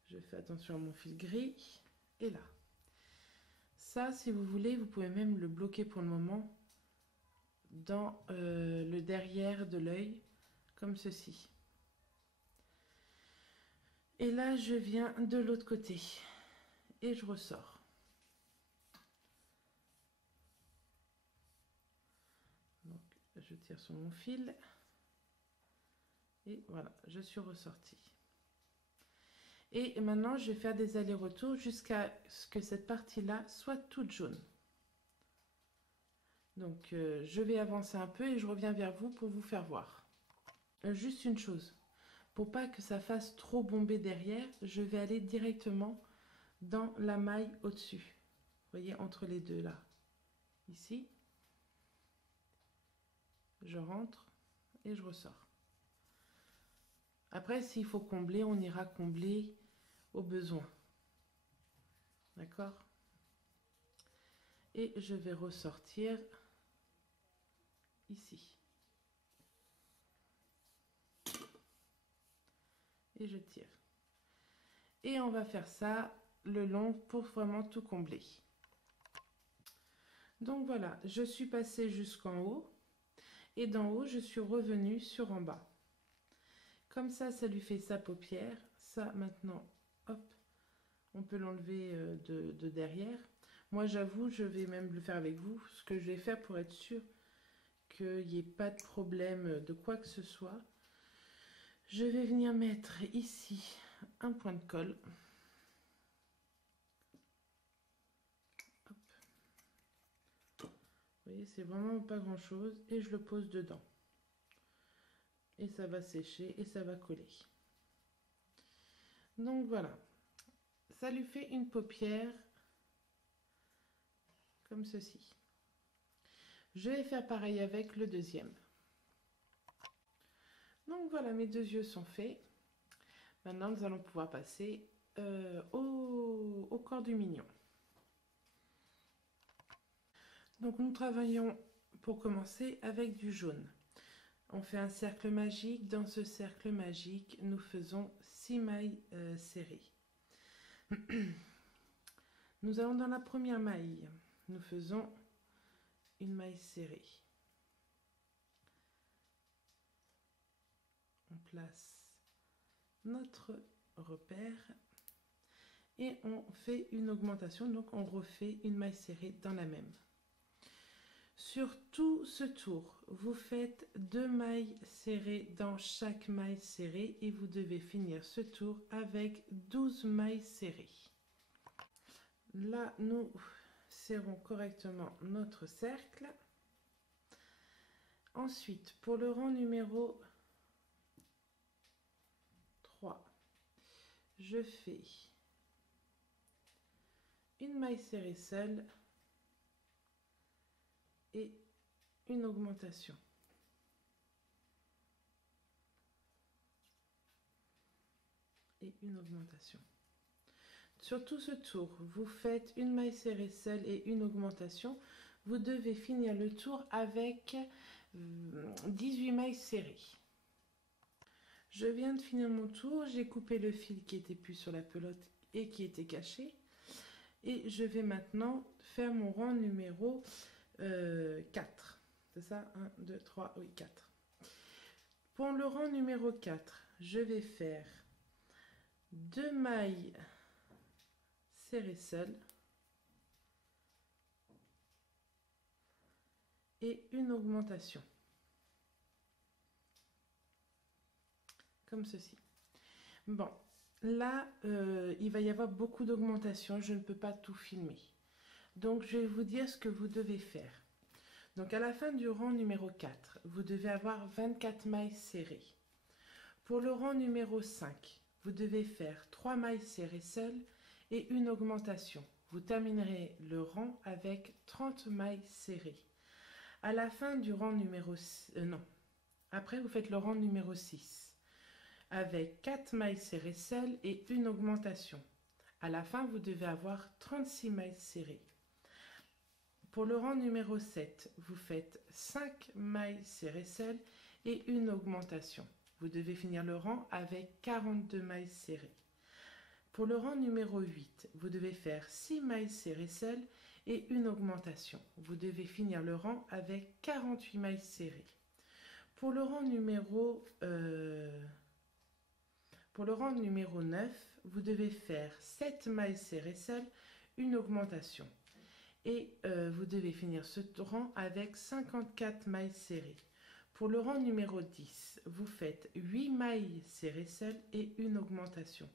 Je fais attention à mon fil gris. Et là. Ça, si vous voulez, vous pouvez même le bloquer pour le moment dans le derrière de l'œil, comme ceci. Et là, je viens de l'autre côté et je ressors. Donc, je tire sur mon fil et voilà, je suis ressortie. Et maintenant, je vais faire des allers-retours jusqu'à ce que cette partie-là soit toute jaune. Donc, je vais avancer un peu et je reviens vers vous pour vous faire voir. Juste une chose, pour pas que ça fasse trop bomber derrière, je vais aller directement dans la maille au-dessus. Vous voyez, entre les deux là. Ici. Je rentre et je ressors. Après, s'il faut combler, on ira combler au besoin. D'accord? Et je vais ressortir ici. Et je tire. Et on va faire ça le long pour vraiment tout combler. Donc voilà, je suis passée jusqu'en haut. Et d'en haut, je suis revenue sur en bas. Comme ça, ça lui fait sa paupière. Ça, maintenant, hop, on peut l'enlever de derrière. Moi, j'avoue, je vais même le faire avec vous. Ce que je vais faire pour être sûr qu'il n'y ait pas de problème de quoi que ce soit. Je vais venir mettre ici un point de colle. Hop. Vous voyez, c'est vraiment pas grand chose. Et je le pose dedans. Et ça va sécher et ça va coller. Donc voilà. Ça lui fait une paupière comme ceci. Je vais faire pareil avec le deuxième. Donc voilà, mes deux yeux sont faits. Maintenant, nous allons pouvoir passer au corps du mignon. Donc nous travaillons pour commencer avec du jaune. On fait un cercle magique. Dans ce cercle magique, nous faisons 6 mailles serrées. Nous allons dans la première maille. Nous faisons une maille serrée. On place notre repère et on fait une augmentation, donc on refait une maille serrée dans la même. Sur tout ce tour, vous faites 2 mailles serrées dans chaque maille serrée et vous devez finir ce tour avec 12 mailles serrées. Là, nous serrons correctement notre cercle. Ensuite, pour le rang numéro 3, je fais une maille serrée seule et une augmentation. Et une augmentation. Sur tout ce tour, vous faites une maille serrée seule et une augmentation. Vous devez finir le tour avec 18 mailles serrées. Je viens de finir mon tour, j'ai coupé le fil qui était plus sur la pelote et qui était caché. Et je vais maintenant faire mon rang numéro 4. C'est ça? 1, 2, 3, oui, 4. Pour le rang numéro 4, je vais faire 2 mailles serrées seules et une augmentation. Comme ceci. Bon, là, il va y avoir beaucoup d'augmentations. Je ne peux pas tout filmer. Donc, je vais vous dire ce que vous devez faire. Donc, à la fin du rang numéro 4, vous devez avoir 24 mailles serrées. Pour le rang numéro 5, vous devez faire 3 mailles serrées seules et une augmentation. Vous terminerez le rang avec 30 mailles serrées. À la fin du rang numéro 6, après vous faites le rang numéro 6 avec 4 mailles serrées seules et une augmentation. À la fin, vous devez avoir 36 mailles serrées. Pour le rang numéro 7, vous faites 5 mailles serrées seules et une augmentation. Vous devez finir le rang avec 42 mailles serrées. Pour le rang numéro 8, vous devez faire 6 mailles serrées seules et une augmentation. Vous devez finir le rang avec 48 mailles serrées. Pour le rang numéro 9, vous devez faire 7 mailles serrées seules, une augmentation. Et vous devez finir ce rang avec 54 mailles serrées. Pour le rang numéro 10, vous faites 8 mailles serrées seules et une augmentation.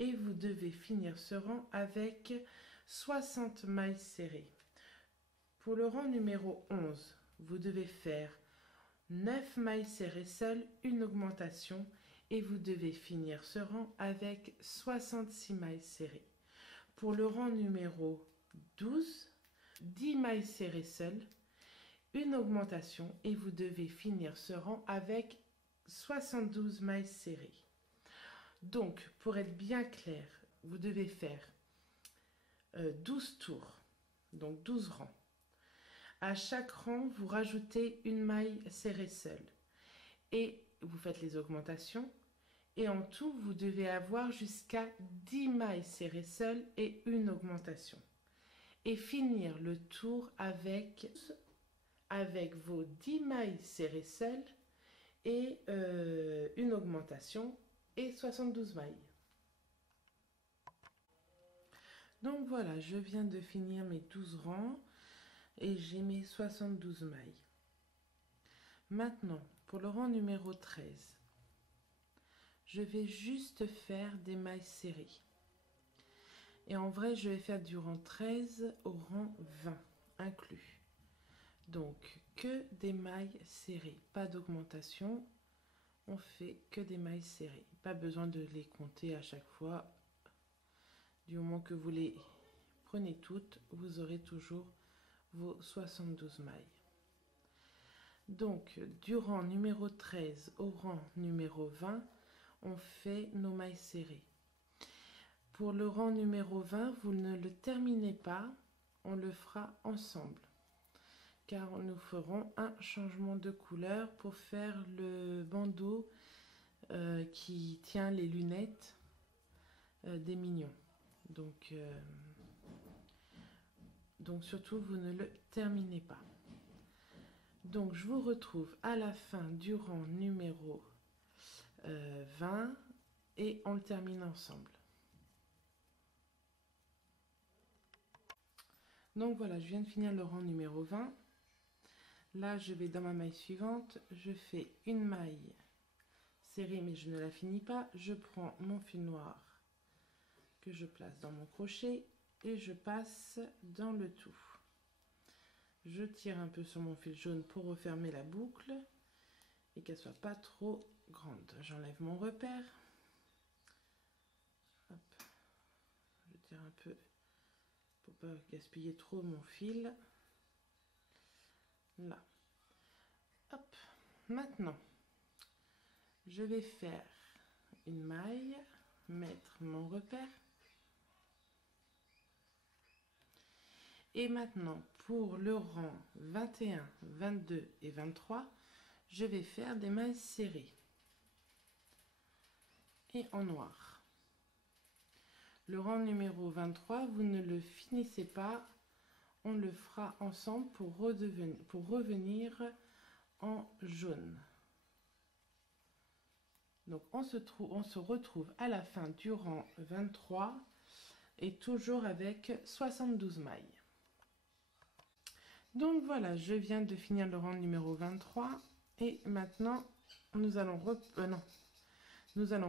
Et vous devez finir ce rang avec 60 mailles serrées. Pour le rang numéro 11, vous devez faire 9 mailles serrées seules, une augmentation. Et vous devez finir ce rang avec 66 mailles serrées. Pour le rang numéro 12, 10 mailles serrées seules, une augmentation et vous devez finir ce rang avec 72 mailles serrées. Donc, pour être bien clair, vous devez faire 12 tours, donc 12 rangs. À chaque rang, vous rajoutez une maille serrée seule et vous faites les augmentations. Et en tout, vous devez avoir jusqu'à 10 mailles serrées seules et une augmentation. Et finir le tour avec vos 10 mailles serrées seules et une augmentation et 72 mailles. Donc voilà, je viens de finir mes 12 rangs et j'ai mes 72 mailles. Maintenant, pour le rang numéro 13, je vais juste faire des mailles serrées. Et en vrai, je vais faire du rang 13 au rang 20 inclus. Donc, que des mailles serrées, pas d'augmentation. On fait que des mailles serrées. Pas besoin de les compter à chaque fois. Du moment que vous les prenez toutes, vous aurez toujours vos 72 mailles. Donc, du rang numéro 13 au rang numéro 20, on fait nos mailles serrées. Pour le rang numéro 20, vous ne le terminez pas, on le fera ensemble. Car nous ferons un changement de couleur pour faire le bandeau qui tient les lunettes des mignons. Donc surtout, vous ne le terminez pas. Donc, je vous retrouve à la fin du rang numéro 20 et on le termine ensemble. Donc voilà, je viens de finir le rang numéro 20. Là, je vais dans ma maille suivante, je fais une maille serrée mais je ne la finis pas. Je prends mon fil noir que je place dans mon crochet et je passe dans le tout. Je tire un peu sur mon fil jaune pour refermer la boucle et qu'elle soit pas trop grande. J'enlève mon repère. Hop. Je tire un peu pour pas gaspiller trop mon fil. Là. Hop. Maintenant, je vais faire une maille, mettre mon repère. Et maintenant, pour le rang 21, 22 et 23, je vais faire des mailles serrées et en noir. Le rang numéro 23, vous ne le finissez pas, on le fera ensemble pour revenir en jaune. Donc on se retrouve à la fin du rang 23 et toujours avec 72 mailles. Donc voilà, je viens de finir le rang numéro 23 et maintenant nous allons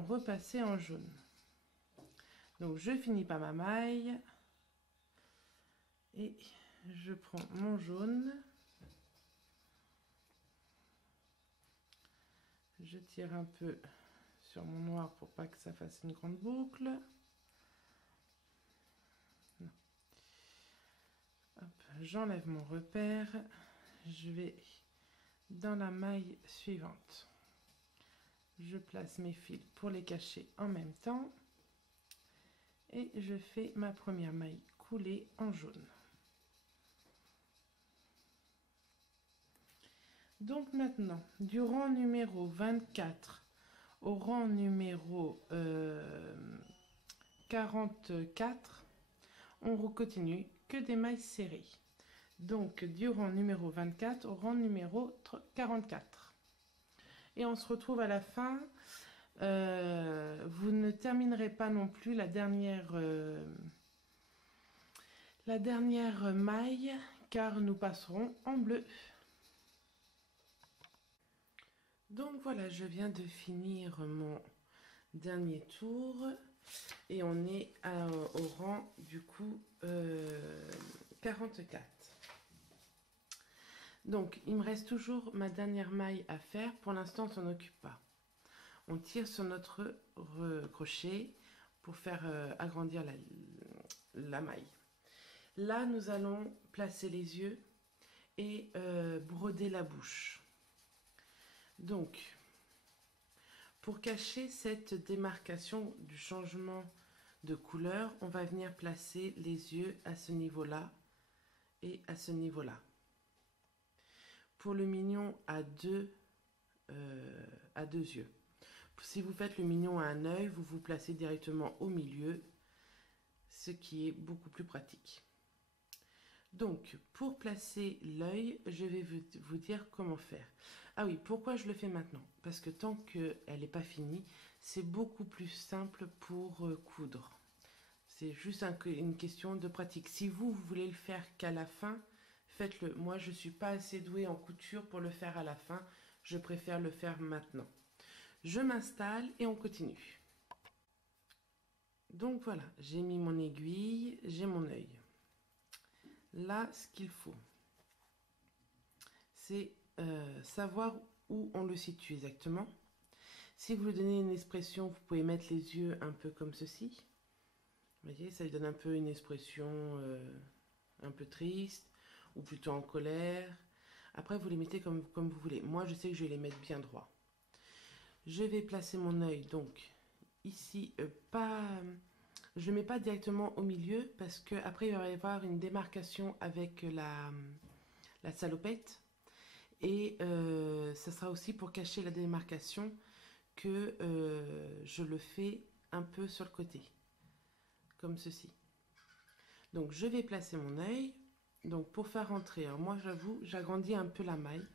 repasser en jaune. Donc je finis pas ma maille et je prends mon jaune. Je tire un peu sur mon noir pour pas que ça fasse une grande boucle. J'enlève mon repère. Je vais dans la maille suivante. Je place mes fils pour les cacher en même temps. Et je fais ma première maille coulée en jaune. Donc maintenant, du rang numéro 24 au rang numéro 44, on continue que des mailles serrées. Donc du rang numéro 24 au rang numéro 44. Et on se retrouve à la fin. Vous ne terminerez pas non plus la dernière maille car nous passerons en bleu. Donc voilà, je viens de finir mon dernier tour et on est au rang du coup 44. Donc il me reste toujours ma dernière maille à faire. Pour l'instant on s'en occupe pas. On tire sur notre crochet pour faire agrandir la maille. Là nous allons placer les yeux et broder la bouche. Donc, pour cacher cette démarcation du changement de couleur, on va venir placer les yeux à ce niveau-là et à ce niveau-là. Pour le mignon à deux yeux. Si vous faites le mignon à un œil, vous vous placez directement au milieu, ce qui est beaucoup plus pratique. Donc, pour placer l'œil, je vais vous dire comment faire. Ah oui, pourquoi je le fais maintenant? Parce que tant qu'elle n'est pas finie, c'est beaucoup plus simple pour coudre. C'est juste une question de pratique. Si vous voulez le faire qu'à la fin, faites-le. Moi, je ne suis pas assez douée en couture pour le faire à la fin. Je préfère le faire maintenant. Je m'installe et on continue. Donc voilà, j'ai mis mon aiguille, j'ai mon œil. Là, ce qu'il faut, c'est savoir où on le situe exactement. Si vous lui donnez une expression, vous pouvez mettre les yeux un peu comme ceci. Vous voyez, ça lui donne un peu une expression un peu triste ou plutôt en colère. Après, vous les mettez comme vous voulez. Moi, je sais que je vais les mettre bien droit. Je vais placer mon œil donc ici, je ne le mets pas directement au milieu parce qu'après, il va y avoir une démarcation avec la salopette. Et ça sera aussi pour cacher la démarcation que je le fais un peu sur le côté, comme ceci. Donc je vais placer mon œil. Donc pour faire rentrer, alors moi j'avoue, j'agrandis un peu la maille.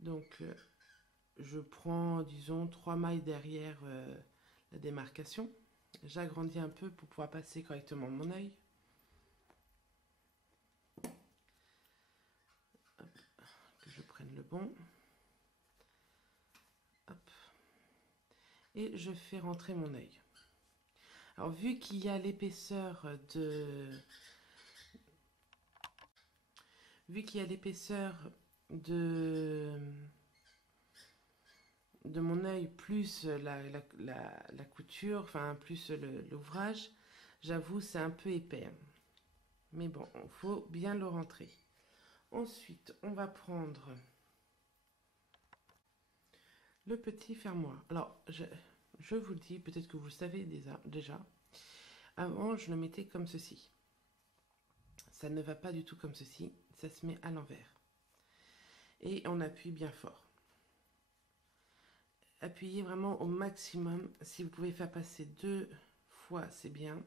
Donc je prends, disons, 3 mailles derrière la démarcation. J'agrandis un peu pour pouvoir passer correctement mon œil. Je prenne le bon. Hop. Et je fais rentrer mon œil. Alors vu qu'il y a l'épaisseur de mon œil plus la couture, enfin plus l'ouvrage, j'avoue c'est un peu épais. Mais bon, il faut bien le rentrer. Ensuite, on va prendre le petit fermoir. Alors, je vous le dis, peut-être que vous le savez déjà. Avant, je le mettais comme ceci. Ça ne va pas du tout comme ceci. Ça se met à l'envers. Et on appuie bien fort. Appuyez vraiment au maximum. Si vous pouvez faire passer 2 fois, c'est bien.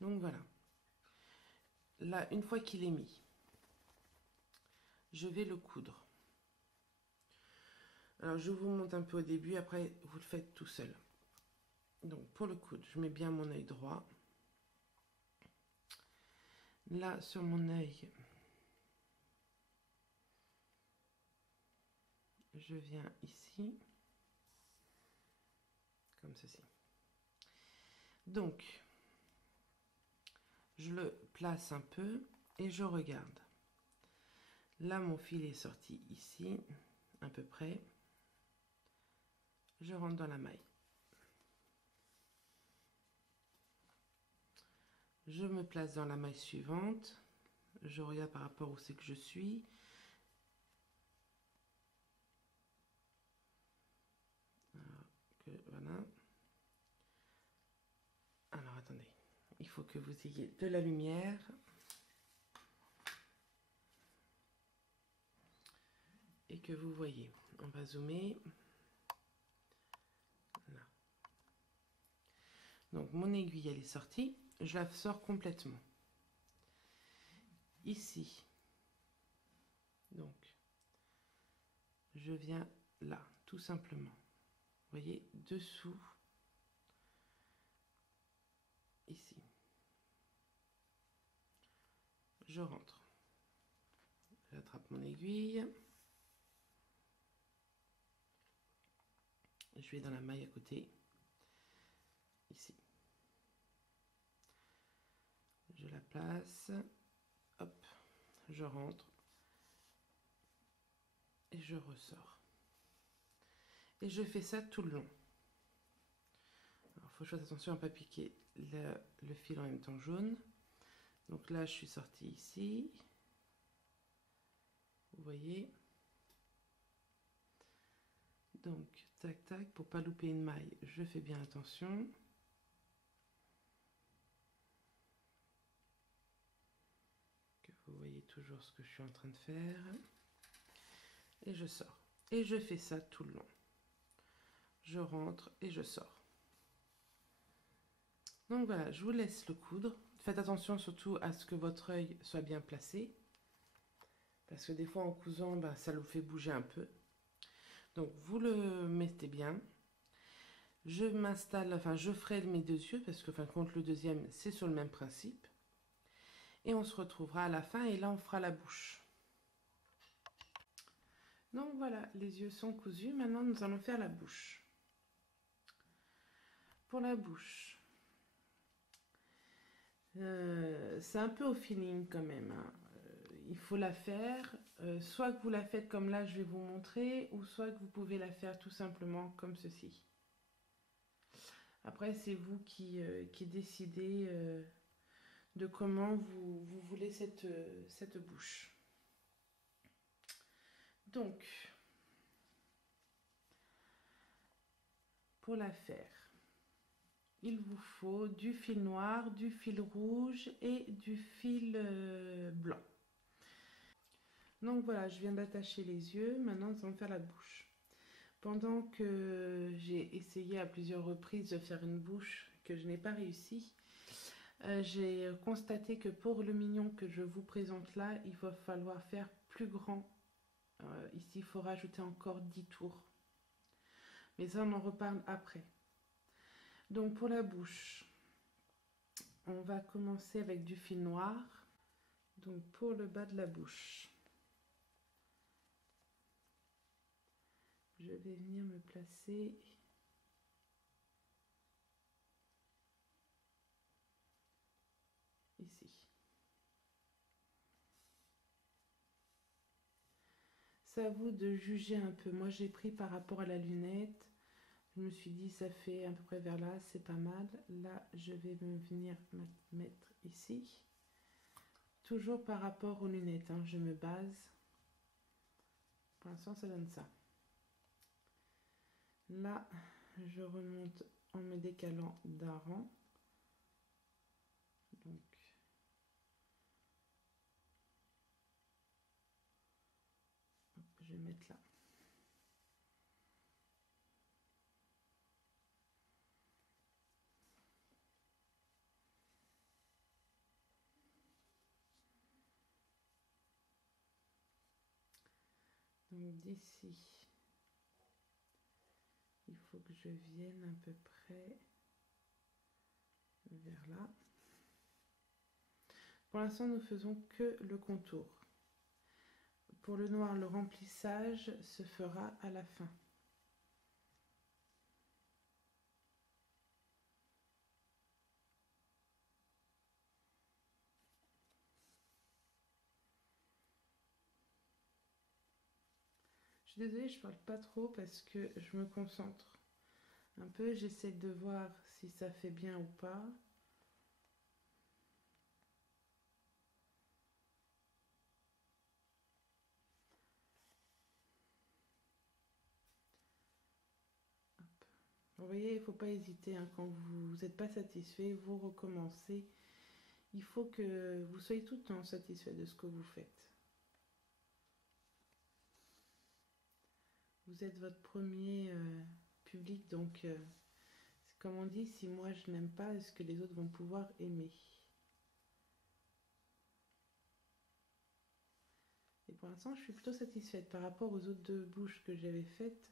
Donc voilà. Là, une fois qu'il est mis, je vais le coudre. Alors, je vous montre un peu au début, après, vous le faites tout seul. Donc, pour le coudre, je mets bien mon œil droit. Là, sur mon œil, je viens ici, comme ceci. Donc, je le place un peu et je regarde. Là, mon fil est sorti ici, à peu près. Je rentre dans la maille. Je me place dans la maille suivante. Je regarde par rapport où c'est que je suis. Voilà. Alors, attendez. Il faut que vous ayez de la lumière. Et que vous voyez. On va zoomer. Là. Donc, mon aiguille, elle est sortie. Je la sors complètement. Ici. Donc, je viens là, tout simplement. Vous voyez, dessous. Ici. Je rentre. J'attrape mon aiguille. Je vais dans la maille à côté. Ici. Je la place. Hop. Je rentre. Et je ressors. Et je fais ça tout le long. Il faut que je fasse attention à ne pas piquer le fil en même temps jaune. Donc là, je suis sortie ici. Vous voyez. Donc, tac, tac, pour pas louper une maille, je fais bien attention. Que vous voyez toujours ce que je suis en train de faire. Et je sors. Et je fais ça tout le long. Je rentre et je sors. Donc voilà, je vous laisse le coudre. Faites attention surtout à ce que votre œil soit bien placé. Parce que des fois en cousant, ça le fait bouger un peu. Donc vous le mettez bien. Je m'installe, enfin je ferai mes deux yeux parce que fin de compte le deuxième c'est sur le même principe. Et on se retrouvera à la fin et là on fera la bouche. Donc voilà, les yeux sont cousus. Maintenant nous allons faire la bouche. Pour la bouche, c'est un peu au feeling quand même, hein. Il faut la faire, soit que vous la faites comme là je vais vous montrer, ou soit que vous pouvez la faire tout simplement comme ceci. Après c'est vous qui décidez de comment vous voulez cette bouche. Donc, pour la faire, il vous faut du fil noir, du fil rouge et du fil blanc. Donc voilà, je viens d'attacher les yeux, maintenant nous allons faire la bouche. Pendant que j'ai essayé à plusieurs reprises de faire une bouche que je n'ai pas réussi, j'ai constaté que pour le mignon que je vous présente là, il va falloir faire plus grand. Ici, il faut rajouter encore 10 tours. Mais ça, on en reparle après. Donc pour la bouche, on va commencer avec du fil noir. Donc pour le bas de la bouche, je vais venir me placer ici. C'est à vous de juger un peu. Moi, j'ai pris par rapport à la lunette. Je me suis dit, ça fait à peu près vers là, c'est pas mal. Là, je vais venir mettre ici. Toujours par rapport aux lunettes, hein, je me base. Pour l'instant, ça donne ça. Là, je remonte en me décalant d'un rang. Donc, hop, je vais mettre là. Donc d'ici, il faut que je vienne à peu près vers là. Pour l'instant, nous faisons que le contour. Pour le noir, le remplissage se fera à la fin. Je suis désolée, je parle pas trop parce que je me concentre un peu. J'essaie de voir si ça fait bien ou pas. Vous voyez, il ne faut pas hésiter, hein, quand vous n'êtes pas satisfait, vous recommencez. Il faut que vous soyez tout le temps satisfait de ce que vous faites. Vous êtes votre premier public, donc comme on dit, si moi je n'aime pas, est-ce que les autres vont pouvoir aimer? Et pour l'instant, je suis plutôt satisfaite par rapport aux autres deux bouches que j'avais faites.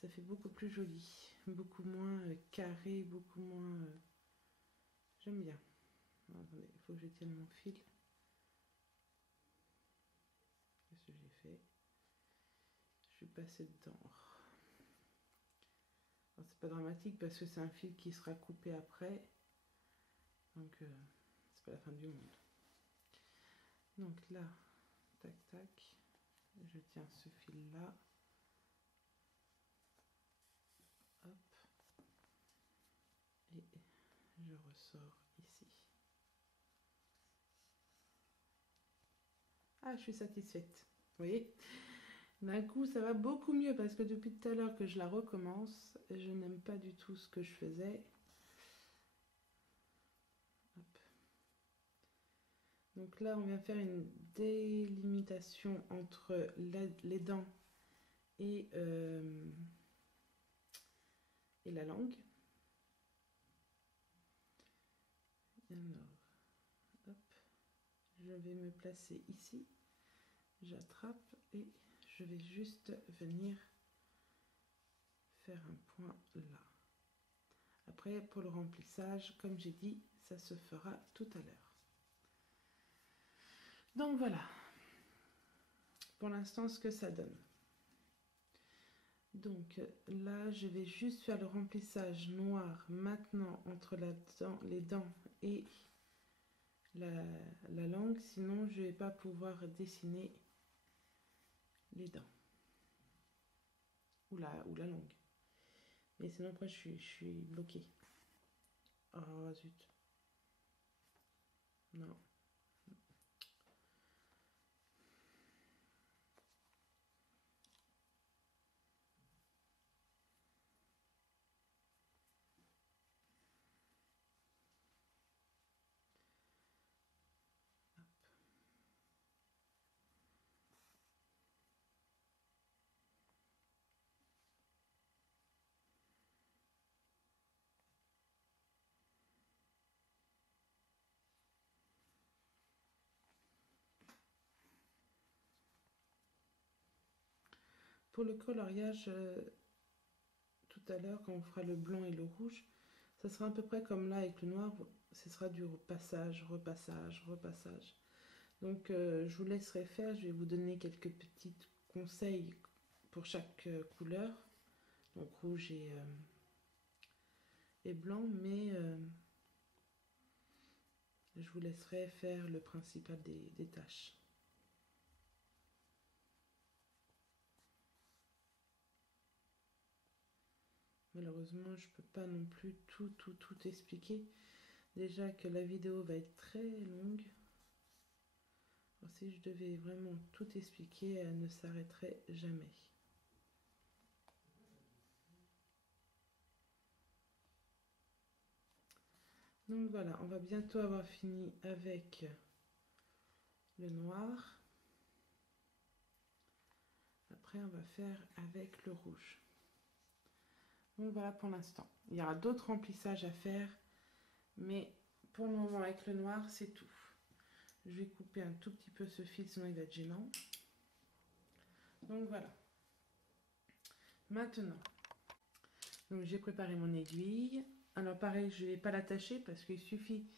Ça fait beaucoup plus joli, beaucoup moins carré, beaucoup moins... J'aime bien. Alors, attendez, il faut que je tienne mon fil. Qu'est-ce que j'ai fait? Je suis passée dedans. Alors, c'est pas dramatique parce que c'est un fil qui sera coupé après. Donc, c'est pas la fin du monde. Donc là, tac, tac. Je tiens ce fil-là. Hop. Et je ressors ici. Ah, je suis satisfaite. Vous voyez? D'un coup, ça va beaucoup mieux parce que depuis tout à l'heure que je la recommence, je n'aime pas du tout ce que je faisais. Hop. Donc là, on vient faire une délimitation entre les dents et la langue. Alors, hop, je vais me placer ici. J'attrape et je vais juste venir faire un point là. Après, pour le remplissage, comme j'ai dit, ça se fera tout à l'heure. Donc voilà, pour l'instant, ce que ça donne. Donc là, je vais juste faire le remplissage noir maintenant entre les dents et la langue, sinon je ne vais pas pouvoir dessiner les dents ou la langue. Mais sinon après je suis bloquée. Oh zut. Non. Pour le coloriage, tout à l'heure, quand on fera le blanc et le rouge, ça sera à peu près comme là avec le noir, ce sera du repassage, repassage, repassage. Donc je vous laisserai faire, je vais vous donner quelques petits conseils pour chaque couleur, donc rouge et blanc, mais je vous laisserai faire le principal des tâches. Malheureusement, je peux pas non plus tout expliquer. Déjà que la vidéo va être très longue. Alors, si je devais vraiment tout expliquer, elle ne s'arrêterait jamais. Donc voilà, on va bientôt avoir fini avec le noir. Après, on va faire avec le rouge. Donc voilà pour l'instant. Il y aura d'autres remplissages à faire, mais pour le moment avec le noir, c'est tout. Je vais couper un tout petit peu ce fil, sinon il va être gênant. Donc voilà. Maintenant, donc j'ai préparé mon aiguille. Alors pareil, je ne vais pas l'attacher parce qu'il suffit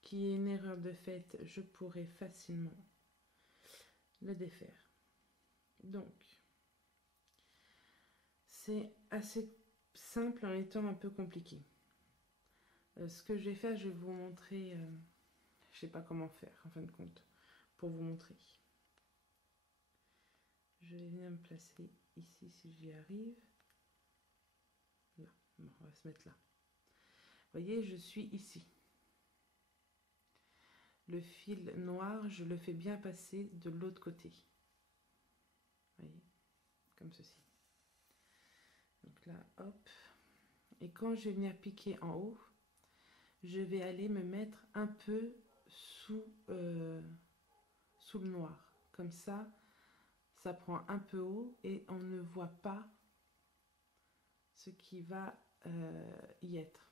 qu'il y ait une erreur de fait, je pourrais facilement le défaire. Donc, c'est assez simple en étant un peu compliqué. Ce que je vais faire, je vais vous montrer, je ne sais pas comment faire en fin de compte, pour vous montrer. Je vais venir me placer ici si j'y arrive. Là, bon, on va se mettre là. Vous voyez, je suis ici. Le fil noir, je le fais bien passer de l'autre côté. Vous voyez, comme ceci. Donc là, hop. Et quand je vais venir piquer en haut, je vais aller me mettre un peu sous le noir. Comme ça prend un peu haut et on ne voit pas ce qui va y être.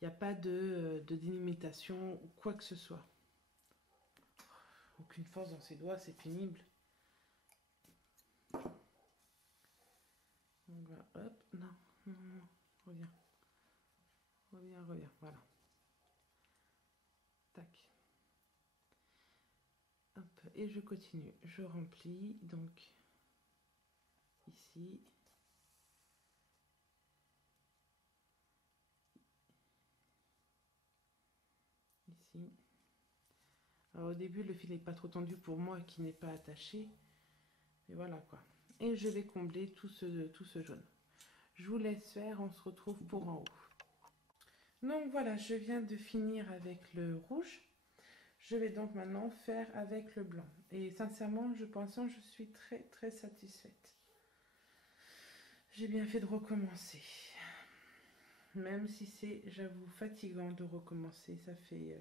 Il n'y a pas de délimitation ou quoi que ce soit. Aucune force dans ses doigts, c'est pénible. Donc voilà, hop, non, reviens. Reviens, voilà. Tac. Hop, et je continue. Je remplis, donc, ici. Ici. Alors, au début, le fil n'est pas trop tendu pour moi qui n'est pas attaché. Et voilà quoi. Et je vais combler tout ce jaune. Je vous laisse faire, on se retrouve pour en haut. Donc voilà, je viens de finir avec le rouge. Je vais donc maintenant faire avec le blanc. Et sincèrement, je suis très satisfaite. J'ai bien fait de recommencer. Même si c'est, j'avoue, fatigant de recommencer. Ça fait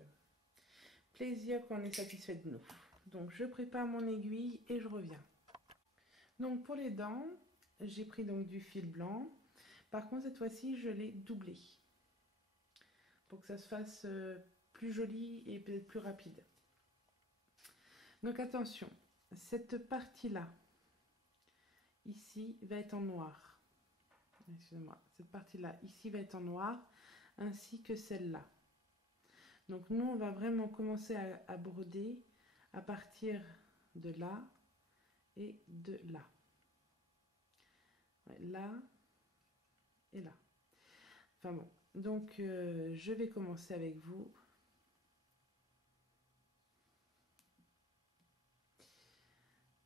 plaisir qu'on est satisfait de nous. Donc je prépare mon aiguille et je reviens. Donc pour les dents, j'ai pris donc du fil blanc. Par contre, cette fois-ci, je l'ai doublé. Pour que ça se fasse plus joli et peut-être plus rapide. Donc attention, cette partie-là, ici, va être en noir. Excusez-moi, cette partie-là, ici, va être en noir, ainsi que celle-là. Donc nous, on va vraiment commencer à broder à partir de là et de là. Ouais, là et là. Enfin bon, donc je vais commencer avec vous.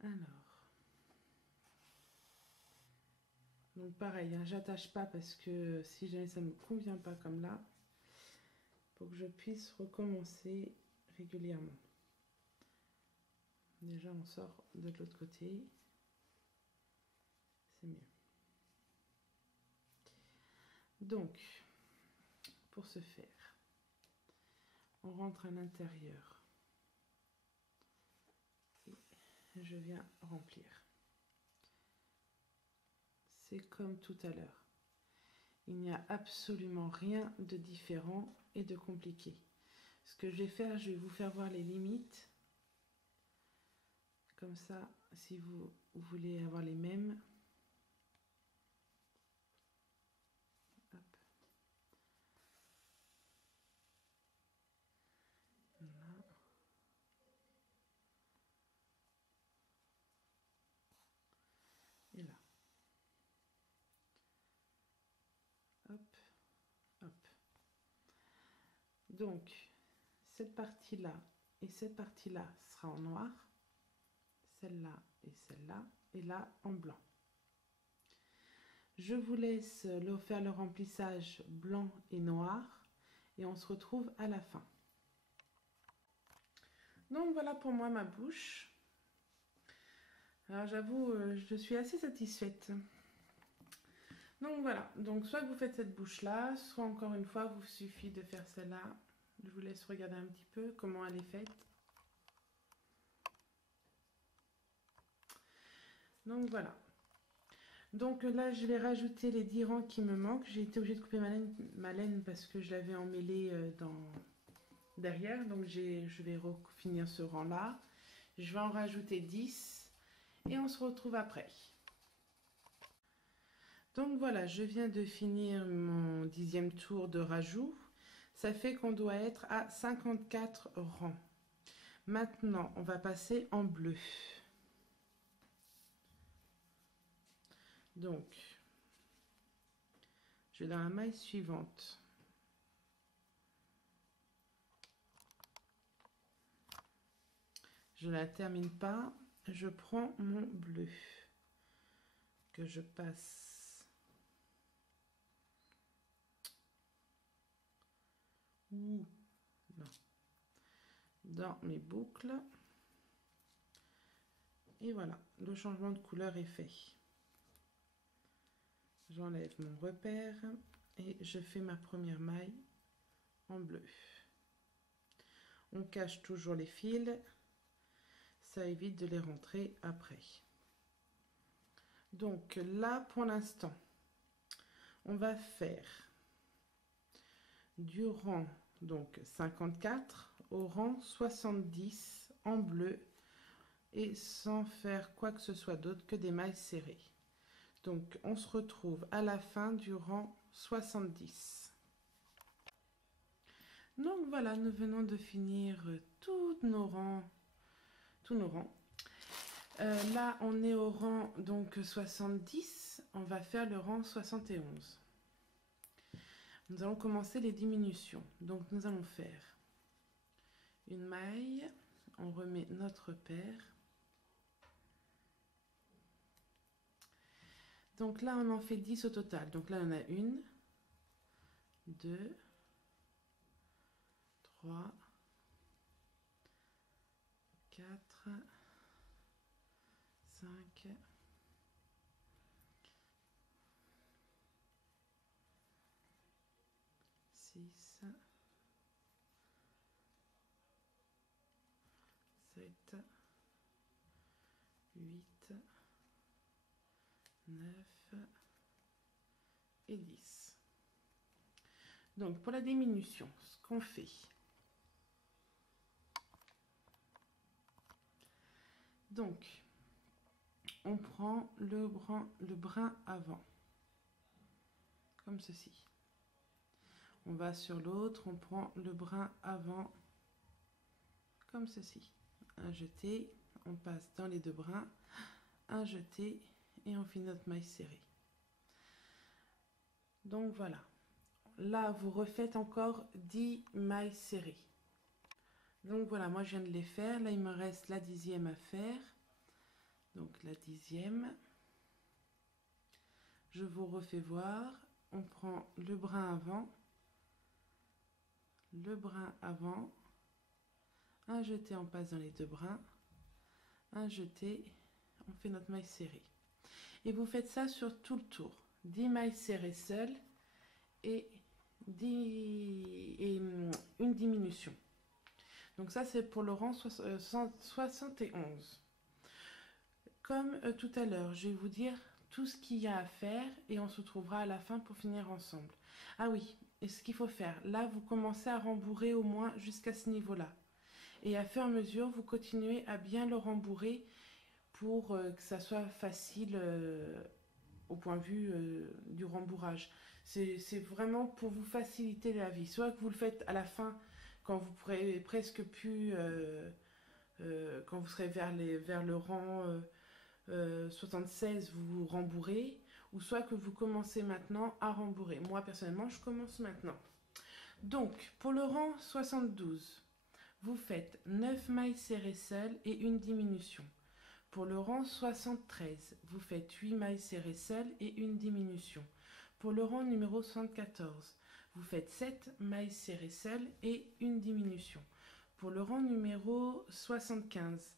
Alors, donc pareil, hein, j'attache pas parce que si jamais ça me convient pas comme là, pour que je puisse recommencer régulièrement. Déjà, on sort de l'autre côté, c'est mieux. Donc, pour ce faire, on rentre à l'intérieur et je viens remplir. C'est comme tout à l'heure. Il n'y a absolument rien de différent et de compliqué. Ce que je vais faire, je vais vous faire voir les limites. Comme ça, si vous voulez avoir les mêmes, hop. Là. Et là. Hop, hop. Donc, cette partie-là et cette partie-là sera en noir, celle-là et celle-là, et là en blanc. Je vous laisse faire le remplissage blanc et noir, et on se retrouve à la fin. Donc voilà pour moi ma bouche. Alors j'avoue, je suis assez satisfaite. Donc voilà, donc soit vous faites cette bouche-là, soit encore une fois, vous suffit de faire celle-là. Je vous laisse regarder un petit peu comment elle est faite. Donc voilà. Donc là, je vais rajouter les 10 rangs qui me manquent. J'ai été obligée de couper ma laine parce que je l'avais emmêlée derrière. Donc je vais finir ce rang-là. Je vais en rajouter 10. et on se retrouve après. Donc voilà, je viens de finir mon 10e tour de rajout. Ça fait qu'on doit être à 54 rangs. Maintenant, on va passer en bleu. Donc, je vais dans la maille suivante. Je ne la termine pas, je prends mon bleu que je passe dans mes boucles. Et voilà, le changement de couleur est fait. J'enlève mon repère et je fais ma première maille en bleu. On cache toujours les fils, ça évite de les rentrer après. Donc là, pour l'instant, on va faire du rang donc 54 au rang 70 en bleu et sans faire quoi que ce soit d'autre que des mailles serrées. Donc on se retrouve à la fin du rang 70. Donc voilà, nous venons de finir tous nos rangs. Là, on est au rang donc 70. On va faire le rang 71. Nous allons commencer les diminutions. Donc nous allons faire une maille. On remet notre repère. Donc là, on en fait 10 au total. Donc là, on a 1, 2, 3, 4, 5, 6, 7, 8, 9 et 10. Donc pour la diminution, ce qu'on fait, donc on prend le brin avant, comme ceci. On va sur l'autre, on prend le brin avant, comme ceci. Un jeté, on passe dans les deux brins, un jeté et on fait notre maille serrée. Donc voilà. Là, vous refaites encore 10 mailles serrées. Donc voilà, moi je viens de les faire. Là, il me reste la 10e à faire. Donc la 10e. Je vous refais voir. On prend le brin avant, un jeté, on passe dans les deux brins, un jeté, on fait notre maille serrée. Et vous faites ça sur tout le tour. 10 mailles serrées seules et une diminution. Donc ça, c'est pour le rang 71. Comme tout à l'heure, je vais vous dire tout ce qu'il y a à faire et on se trouvera à la fin pour finir ensemble. Ah oui, et ce qu'il faut faire, là, vous commencez à rembourrer au moins jusqu'à ce niveau-là. Et à fur et à mesure, vous continuez à bien le rembourrer pour que ça soit facile au point de vue du rembourrage. C'est vraiment pour vous faciliter la vie. Soit que vous le faites à la fin, quand vous pourrez presque plus, quand vous serez vers le rang 76, vous rembourrez, ou soit que vous commencez maintenant à rembourrer. Moi, personnellement, je commence maintenant. Donc, pour le rang 72, vous faites 9 mailles serrées seules et une diminution. Pour le rang 73, vous faites 8 mailles serrées seules et une diminution. Pour le rang numéro 74, vous faites 7 mailles serrées seules et une diminution. Pour le rang numéro 75,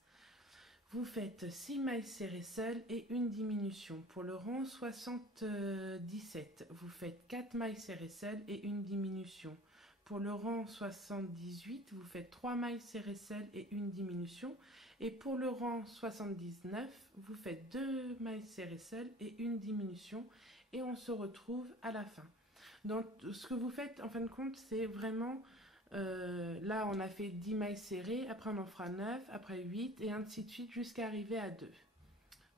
vous faites 6 mailles serrées seules et une diminution. Pour le rang 77, vous faites 4 mailles serrées seules et une diminution. Pour le rang 78, vous faites 3 mailles serrées seules et une diminution. Et pour le rang 79, vous faites 2 mailles serrées seules et une diminution. Et on se retrouve à la fin. Donc ce que vous faites en fin de compte, c'est vraiment... là, on a fait 10 mailles serrées, après on en fera 9, après 8, et ainsi de suite jusqu'à arriver à 2.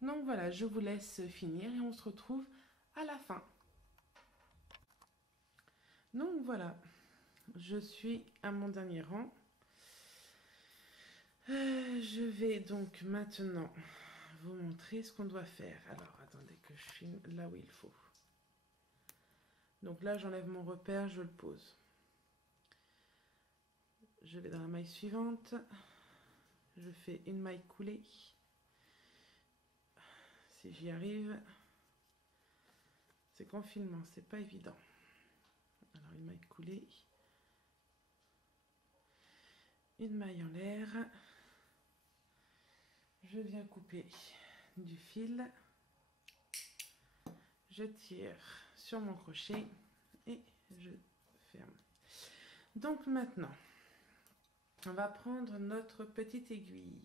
Donc voilà, je vous laisse finir et on se retrouve à la fin. Donc voilà, je suis à mon dernier rang. Je vais donc maintenant vous montrer ce qu'on doit faire. Alors attendez que je filme là où il faut. Donc là j'enlève mon repère, je le pose. Je vais dans la maille suivante. Je fais une maille coulée. Si j'y arrive. C'est qu'en filmant, c'est pas évident. Alors une maille coulée. Une maille en l'air. Je viens couper du fil. Je tire sur mon crochet et je ferme. Donc maintenant, on va prendre notre petite aiguille.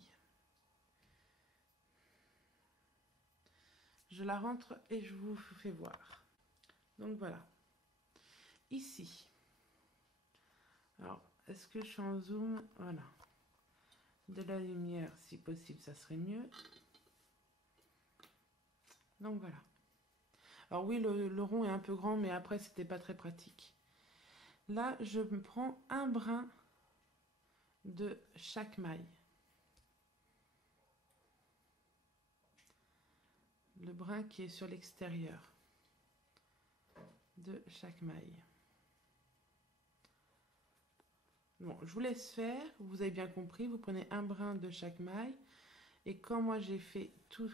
Je la rentre et je vous fais voir. Donc voilà. Ici. Alors, est-ce que je suis en zoom? Voilà. De la lumière, si possible, ça serait mieux. Donc voilà. Alors oui, le rond est un peu grand, mais après, c'était pas très pratique. Là, je me prends un brin de chaque maille. Le brin qui est sur l'extérieur de chaque maille. Bon, je vous laisse faire, vous avez bien compris, vous prenez un brin de chaque maille et quand moi j'ai fait tout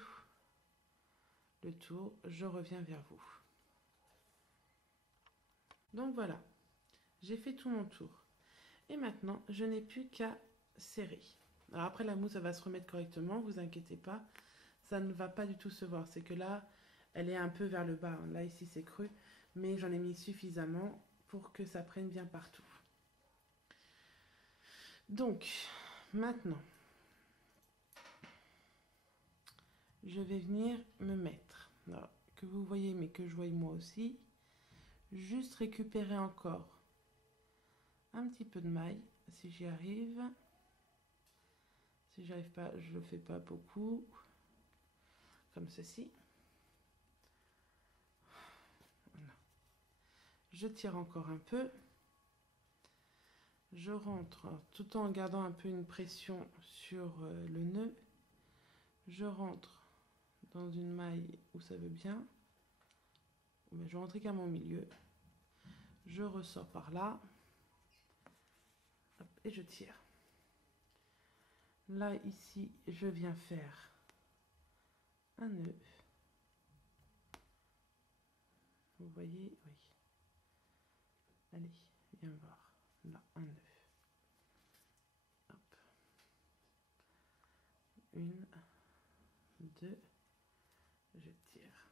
le tour, je reviens vers vous. Donc voilà, j'ai fait tout mon tour. Et maintenant, je n'ai plus qu'à serrer. Alors après la mousse, elle va se remettre correctement, vous inquiétez pas, ça ne va pas du tout se voir. C'est que là, elle est un peu vers le bas, là ici c'est creux, mais j'en ai mis suffisamment pour que ça prenne bien partout. Donc, maintenant, je vais venir me mettre, alors, que vous voyez mais que je voie moi aussi, juste récupérer encore un petit peu de maille, si j'y arrive. Si j'y arrive pas, je le fais pas beaucoup, comme ceci. Voilà. Je tire encore un peu. Je rentre tout en gardant un peu une pression sur le nœud. Je rentre dans une maille où ça veut bien. Mais je rentre qu'à mon milieu. Je ressors par là. Hop, et je tire. Là, ici, je viens faire un nœud. Vous voyez, oui. Allez, viens voir. Là, un nœud. Hop. Une, deux, je tire.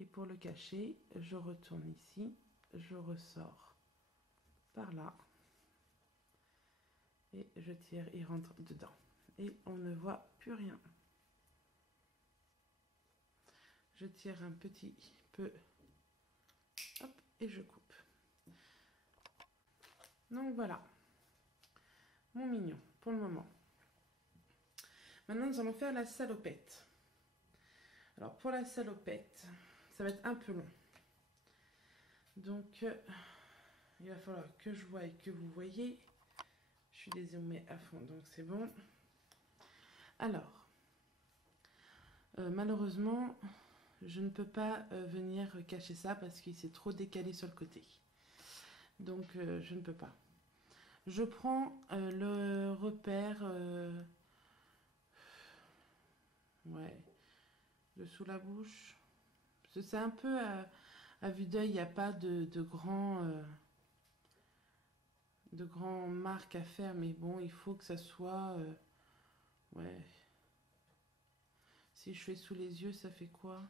Et pour le cacher, je retourne ici, je ressors par là. Et je tire, il rentre dedans. Et on ne voit plus rien. Je tire un petit peu. Hop, et je coupe. Donc voilà. Mon mignon, pour le moment. Maintenant, nous allons faire la salopette. Alors, pour la salopette, ça va être un peu long. Donc, il va falloir que je voie et que vous voyez. Je suis dézoomée à fond, donc c'est bon. Alors, malheureusement, je ne peux pas venir cacher ça parce qu'il s'est trop décalé sur le côté. Donc, je ne peux pas. Je prends le repère... ouais, dessous la bouche. C'est un peu à vue d'œil, il n'y a pas de grands marques à faire, mais bon, il faut que ça soit ouais. Si je fais sous les yeux, ça fait quoi?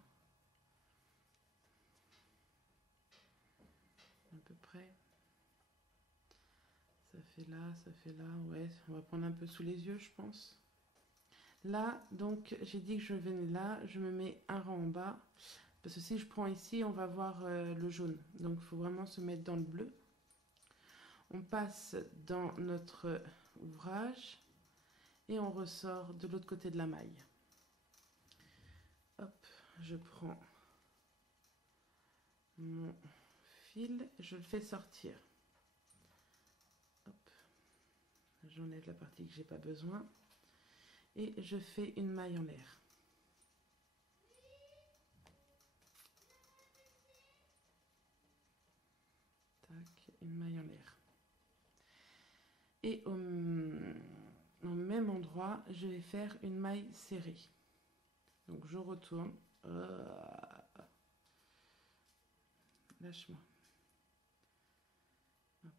À peu près. Ça fait là, ouais, on va prendre un peu sous les yeux, je pense. Là, donc, j'ai dit que je venais là, je me mets un rang en bas. Parce que si je prends ici, on va voir le jaune. Donc, il faut vraiment se mettre dans le bleu. On passe dans notre ouvrage et on ressort de l'autre côté de la maille. je prends mon fil, je le fais sortir. J'enlève la partie que j'ai pas besoin et je fais une maille en l'air. Tac, une maille en l'air. Et au même endroit, je vais faire une maille serrée. Donc je retourne. Lâche-moi. Hop.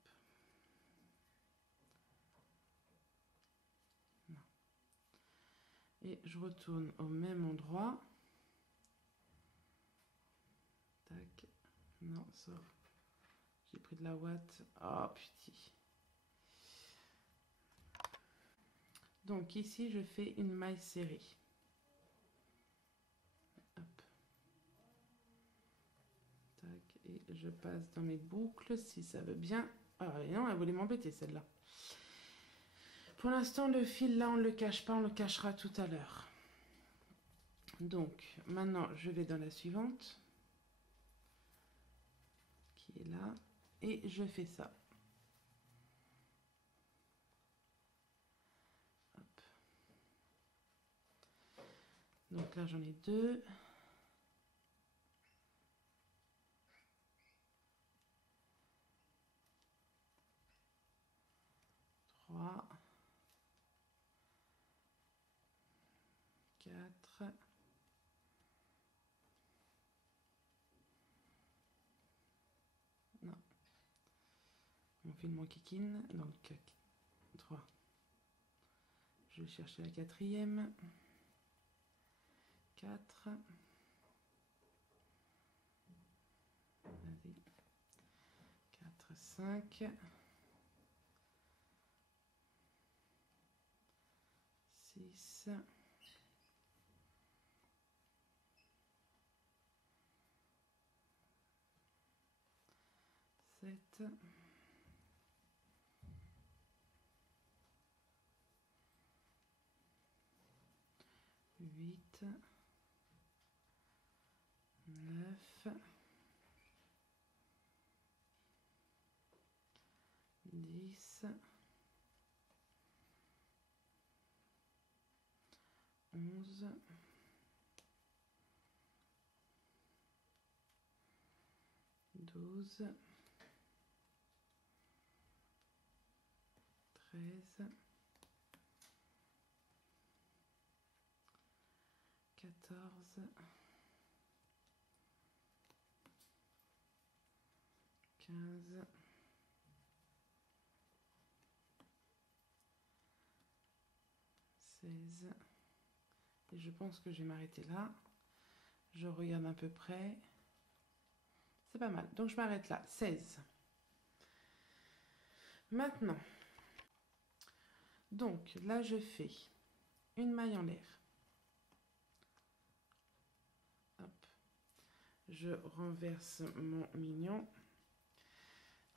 Non. Et je retourne au même endroit. Tac. Non, sort. J'ai pris de la ouate. Oh putain. Donc ici, je fais une maille serrée. Hop. Tac. Et je passe dans mes boucles si ça veut bien. Ah non, elle voulait m'embêter celle-là. Pour l'instant, le fil là, on ne le cache pas, on le cachera tout à l'heure. Donc maintenant, je vais dans la suivante. Qui est là. Et je fais ça. Hop. Donc là, j'en ai 2. 3. 4. Non. Mon fil m'enquiquine. Donc 3. Je vais chercher la 4e. 4. Vas-y. 4, 5. 6. 7. 8. 9. 10. 11. 12. 13. 14. 15. 16. Et je pense que je vais m'arrêter là. Je regarde à peu près. C'est pas mal. Donc je m'arrête là. 16. Maintenant. Donc là, je fais une maille en l'air. Hop. Je renverse mon mignon.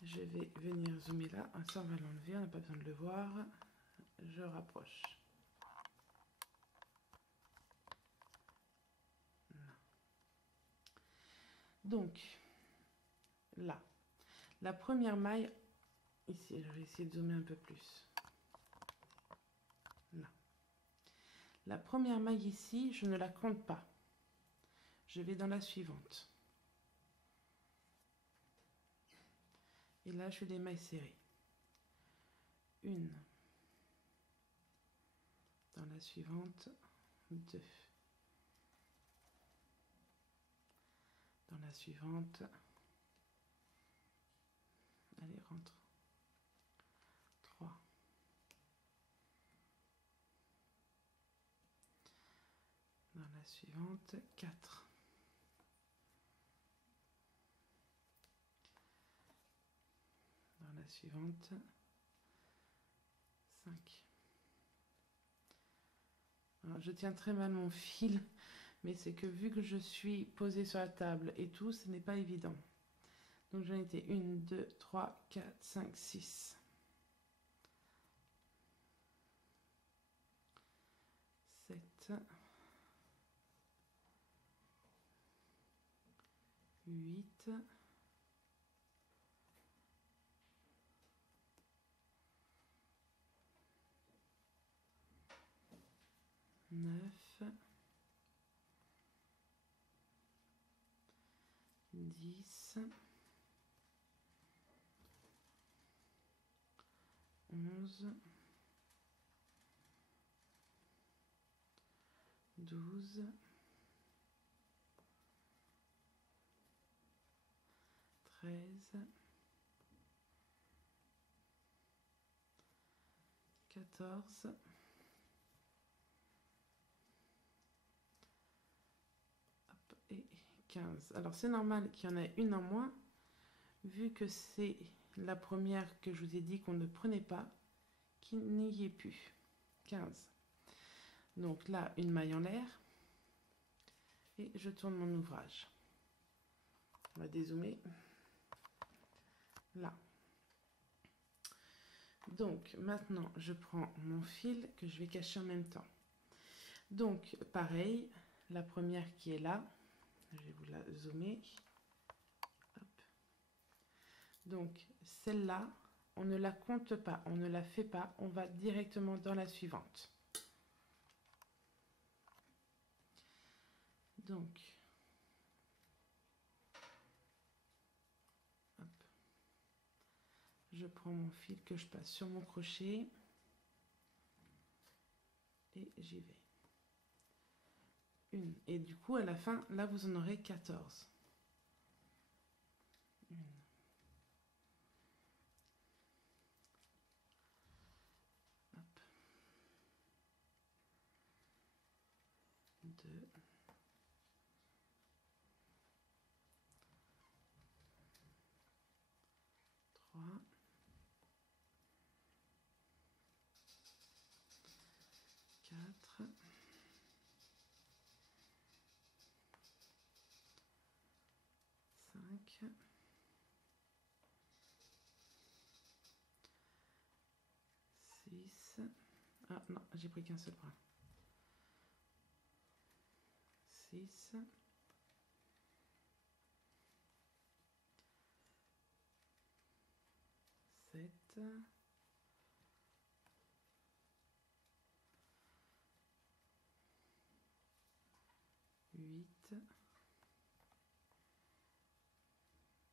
Je vais venir zoomer là. Ça, on va l'enlever. On n'a pas besoin de le voir. Je rapproche. Donc, là, la première maille, ici, je vais essayer de zoomer un peu plus. Là. La première maille ici, je ne la compte pas. Je vais dans la suivante. Et là, je fais des mailles serrées. Une. Dans la suivante, 2. Dans la suivante, allez, rentre. 3. Dans la suivante, 4. Dans la suivante, 5. Alors, je tiens très mal mon fil, mais c'est que vu que je suis posée sur la table et tout, ce n'est pas évident. Donc j'en étais 1, 2, 3, 4, 5, 6. 7. 9, 10, 11, 12, 13, 14, 15. Alors c'est normal qu'il y en ait une en moins, vu que c'est la première que je vous ai dit qu'on ne prenait pas, qu'il n'y ait plus. 15. Donc là, une maille en l'air, et je tourne mon ouvrage. On va dézoomer. Là. Donc maintenant, je prends mon fil que je vais cacher en même temps. Donc pareil, la première qui est là, je vais vous la zoomer. Hop. Donc celle-là, on ne la compte pas, on ne la fait pas, on va directement dans la suivante. Donc, hop. Je prends mon fil que je passe sur mon crochet et j'y vais. Une. Et du coup, à la fin, là, vous en aurez 14. Une. Hop. 2. 3. 4. 5. 6. Ah non, j'ai pris qu'un seul brin. 6. 7. 8.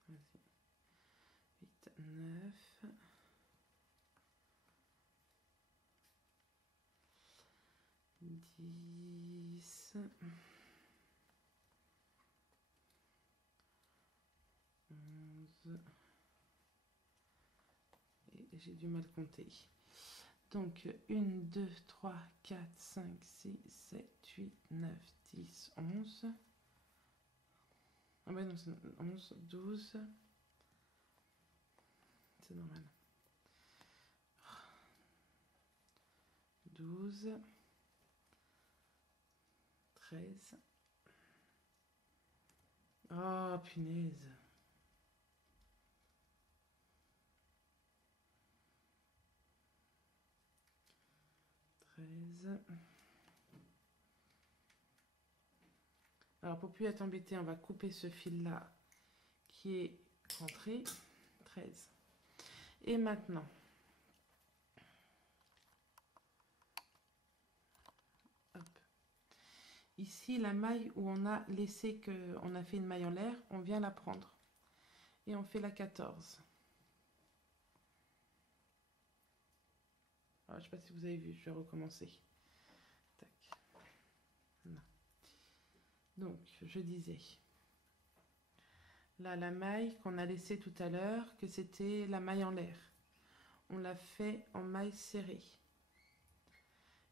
Vas-y. 8, 9. 10. 11. Et j'ai du mal compter. Donc 1, 2, 3, 4, 5, 6, 7, 8, 9, 10, 11. Ah ben non, c'est 11, 12. C'est normal. 12. 13. Oh, punaise. 13. Alors, pour plus être embêté, on va couper ce fil-là qui est rentré. 13. Et maintenant, hop. Ici, la maille où on a laissé que on a fait une maille en l'air, on vient la prendre. Et on fait la 14. Alors, je ne sais pas si vous avez vu, je vais recommencer. Tac. Non. Donc, je disais, là, la maille qu'on a laissée tout à l'heure, que c'était la maille en l'air. On l'a fait en maille serrée.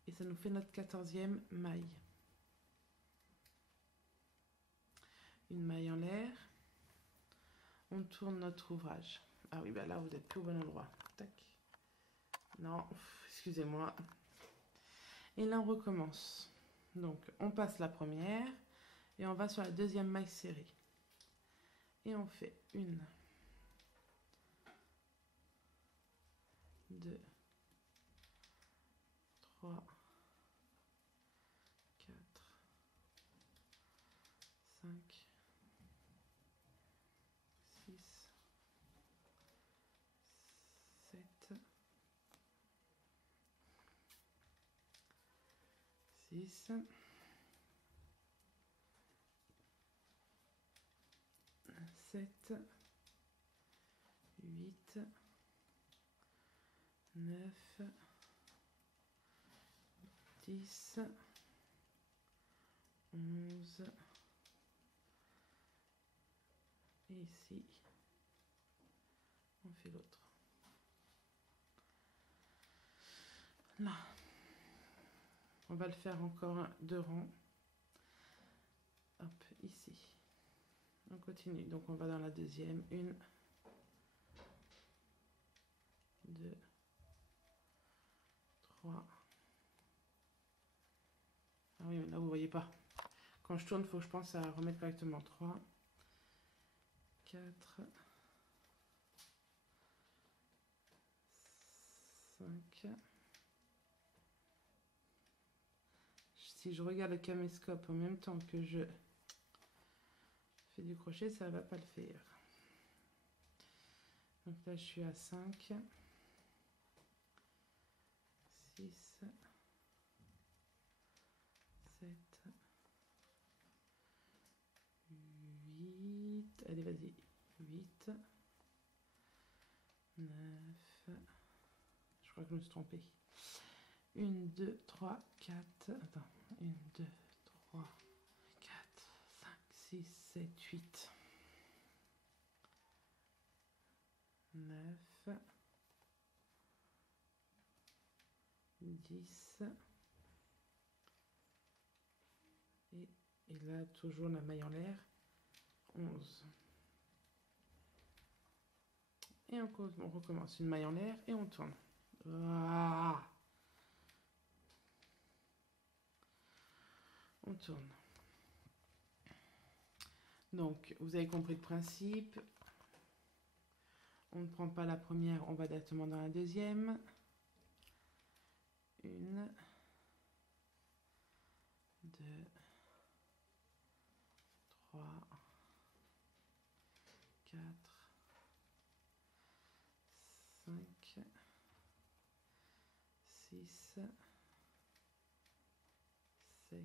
Et ça nous fait notre 14e maille. Une maille en l'air. On tourne notre ouvrage. Ah oui, ben là, vous n'êtes plus au bon endroit. Tac. Non, excusez-moi. Et là, on recommence. Donc, on passe la première et on va sur la deuxième maille serrée. Et on fait 1, 2, 3, 4, 5, 6, 7, 8, 9, 10, 11, et ici, on fait l'autre. Là, on va le faire encore 2 rangs. Hop, ici. On continue, donc on va dans la deuxième. 1, 2, 3. Ah oui, mais là vous voyez pas. Quand je tourne, il faut que je pense à remettre correctement. 3, 4, 5. Si je regarde le caméscope en même temps que je fais du crochet, ça va pas le faire. Donc là, je suis à 5, 6, 7, 8. Allez, vas-y. 8, 9. Je crois que je me suis trompée. 1, 2, 3, 4. Attends. 1, 2, 3, 4, 5, 6, 7, 8. 9, 10. Et là, toujours la maille en l'air. 11. Et on recommence une maille en l'air et on tourne. Ah, on tourne. Donc, vous avez compris le principe. On ne prend pas la première, on va directement dans la deuxième. 1, 2, 3, 4, 5, 6, 7, 8,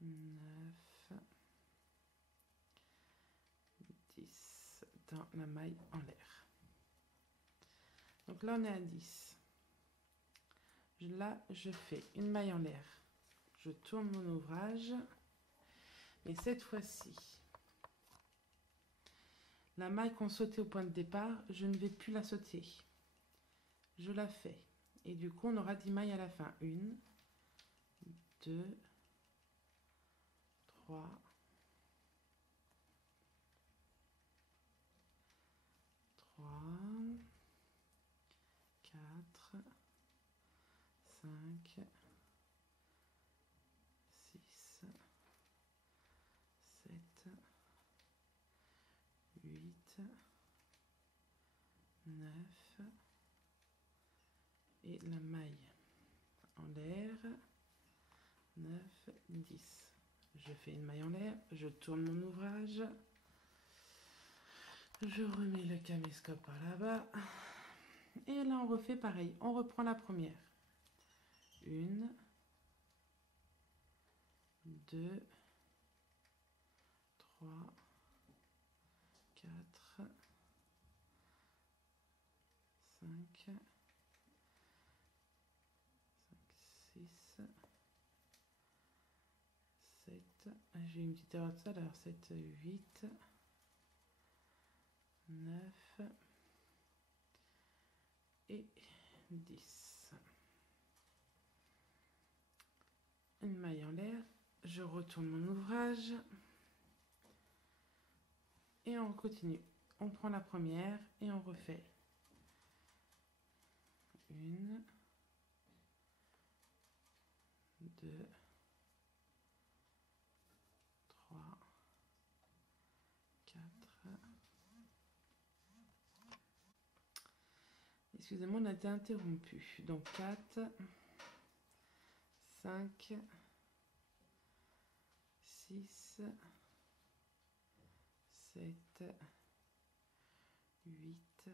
9, 10 dans la maille en l'air. Donc là, on est à 10. Là, je fais une maille en l'air. Je tourne mon ouvrage. Mais cette fois-ci, la maille qu'on sautait au point de départ, je ne vais plus la sauter. Je la fais. Et du coup, on aura 10 mailles à la fin. 1, 2, 3, 4, 5, 6, 7, 8, 9 et la maille en l'air. 9, 10. Je fais une maille en l'air, je tourne mon ouvrage, je remets le caméscope par là-bas et là on refait pareil, on reprend la première. 1, 2, 3, 4, 5, 6, 7, j'ai une petite erreur tout à l'heure, 7, 8, 9 et 10. Une maille en l'air, je retourne mon ouvrage et on continue. On prend la première et on refait. 1, 2, 3, 4. Excusez-moi, on a été interrompu. Donc 4, 5, 6, 7, 8,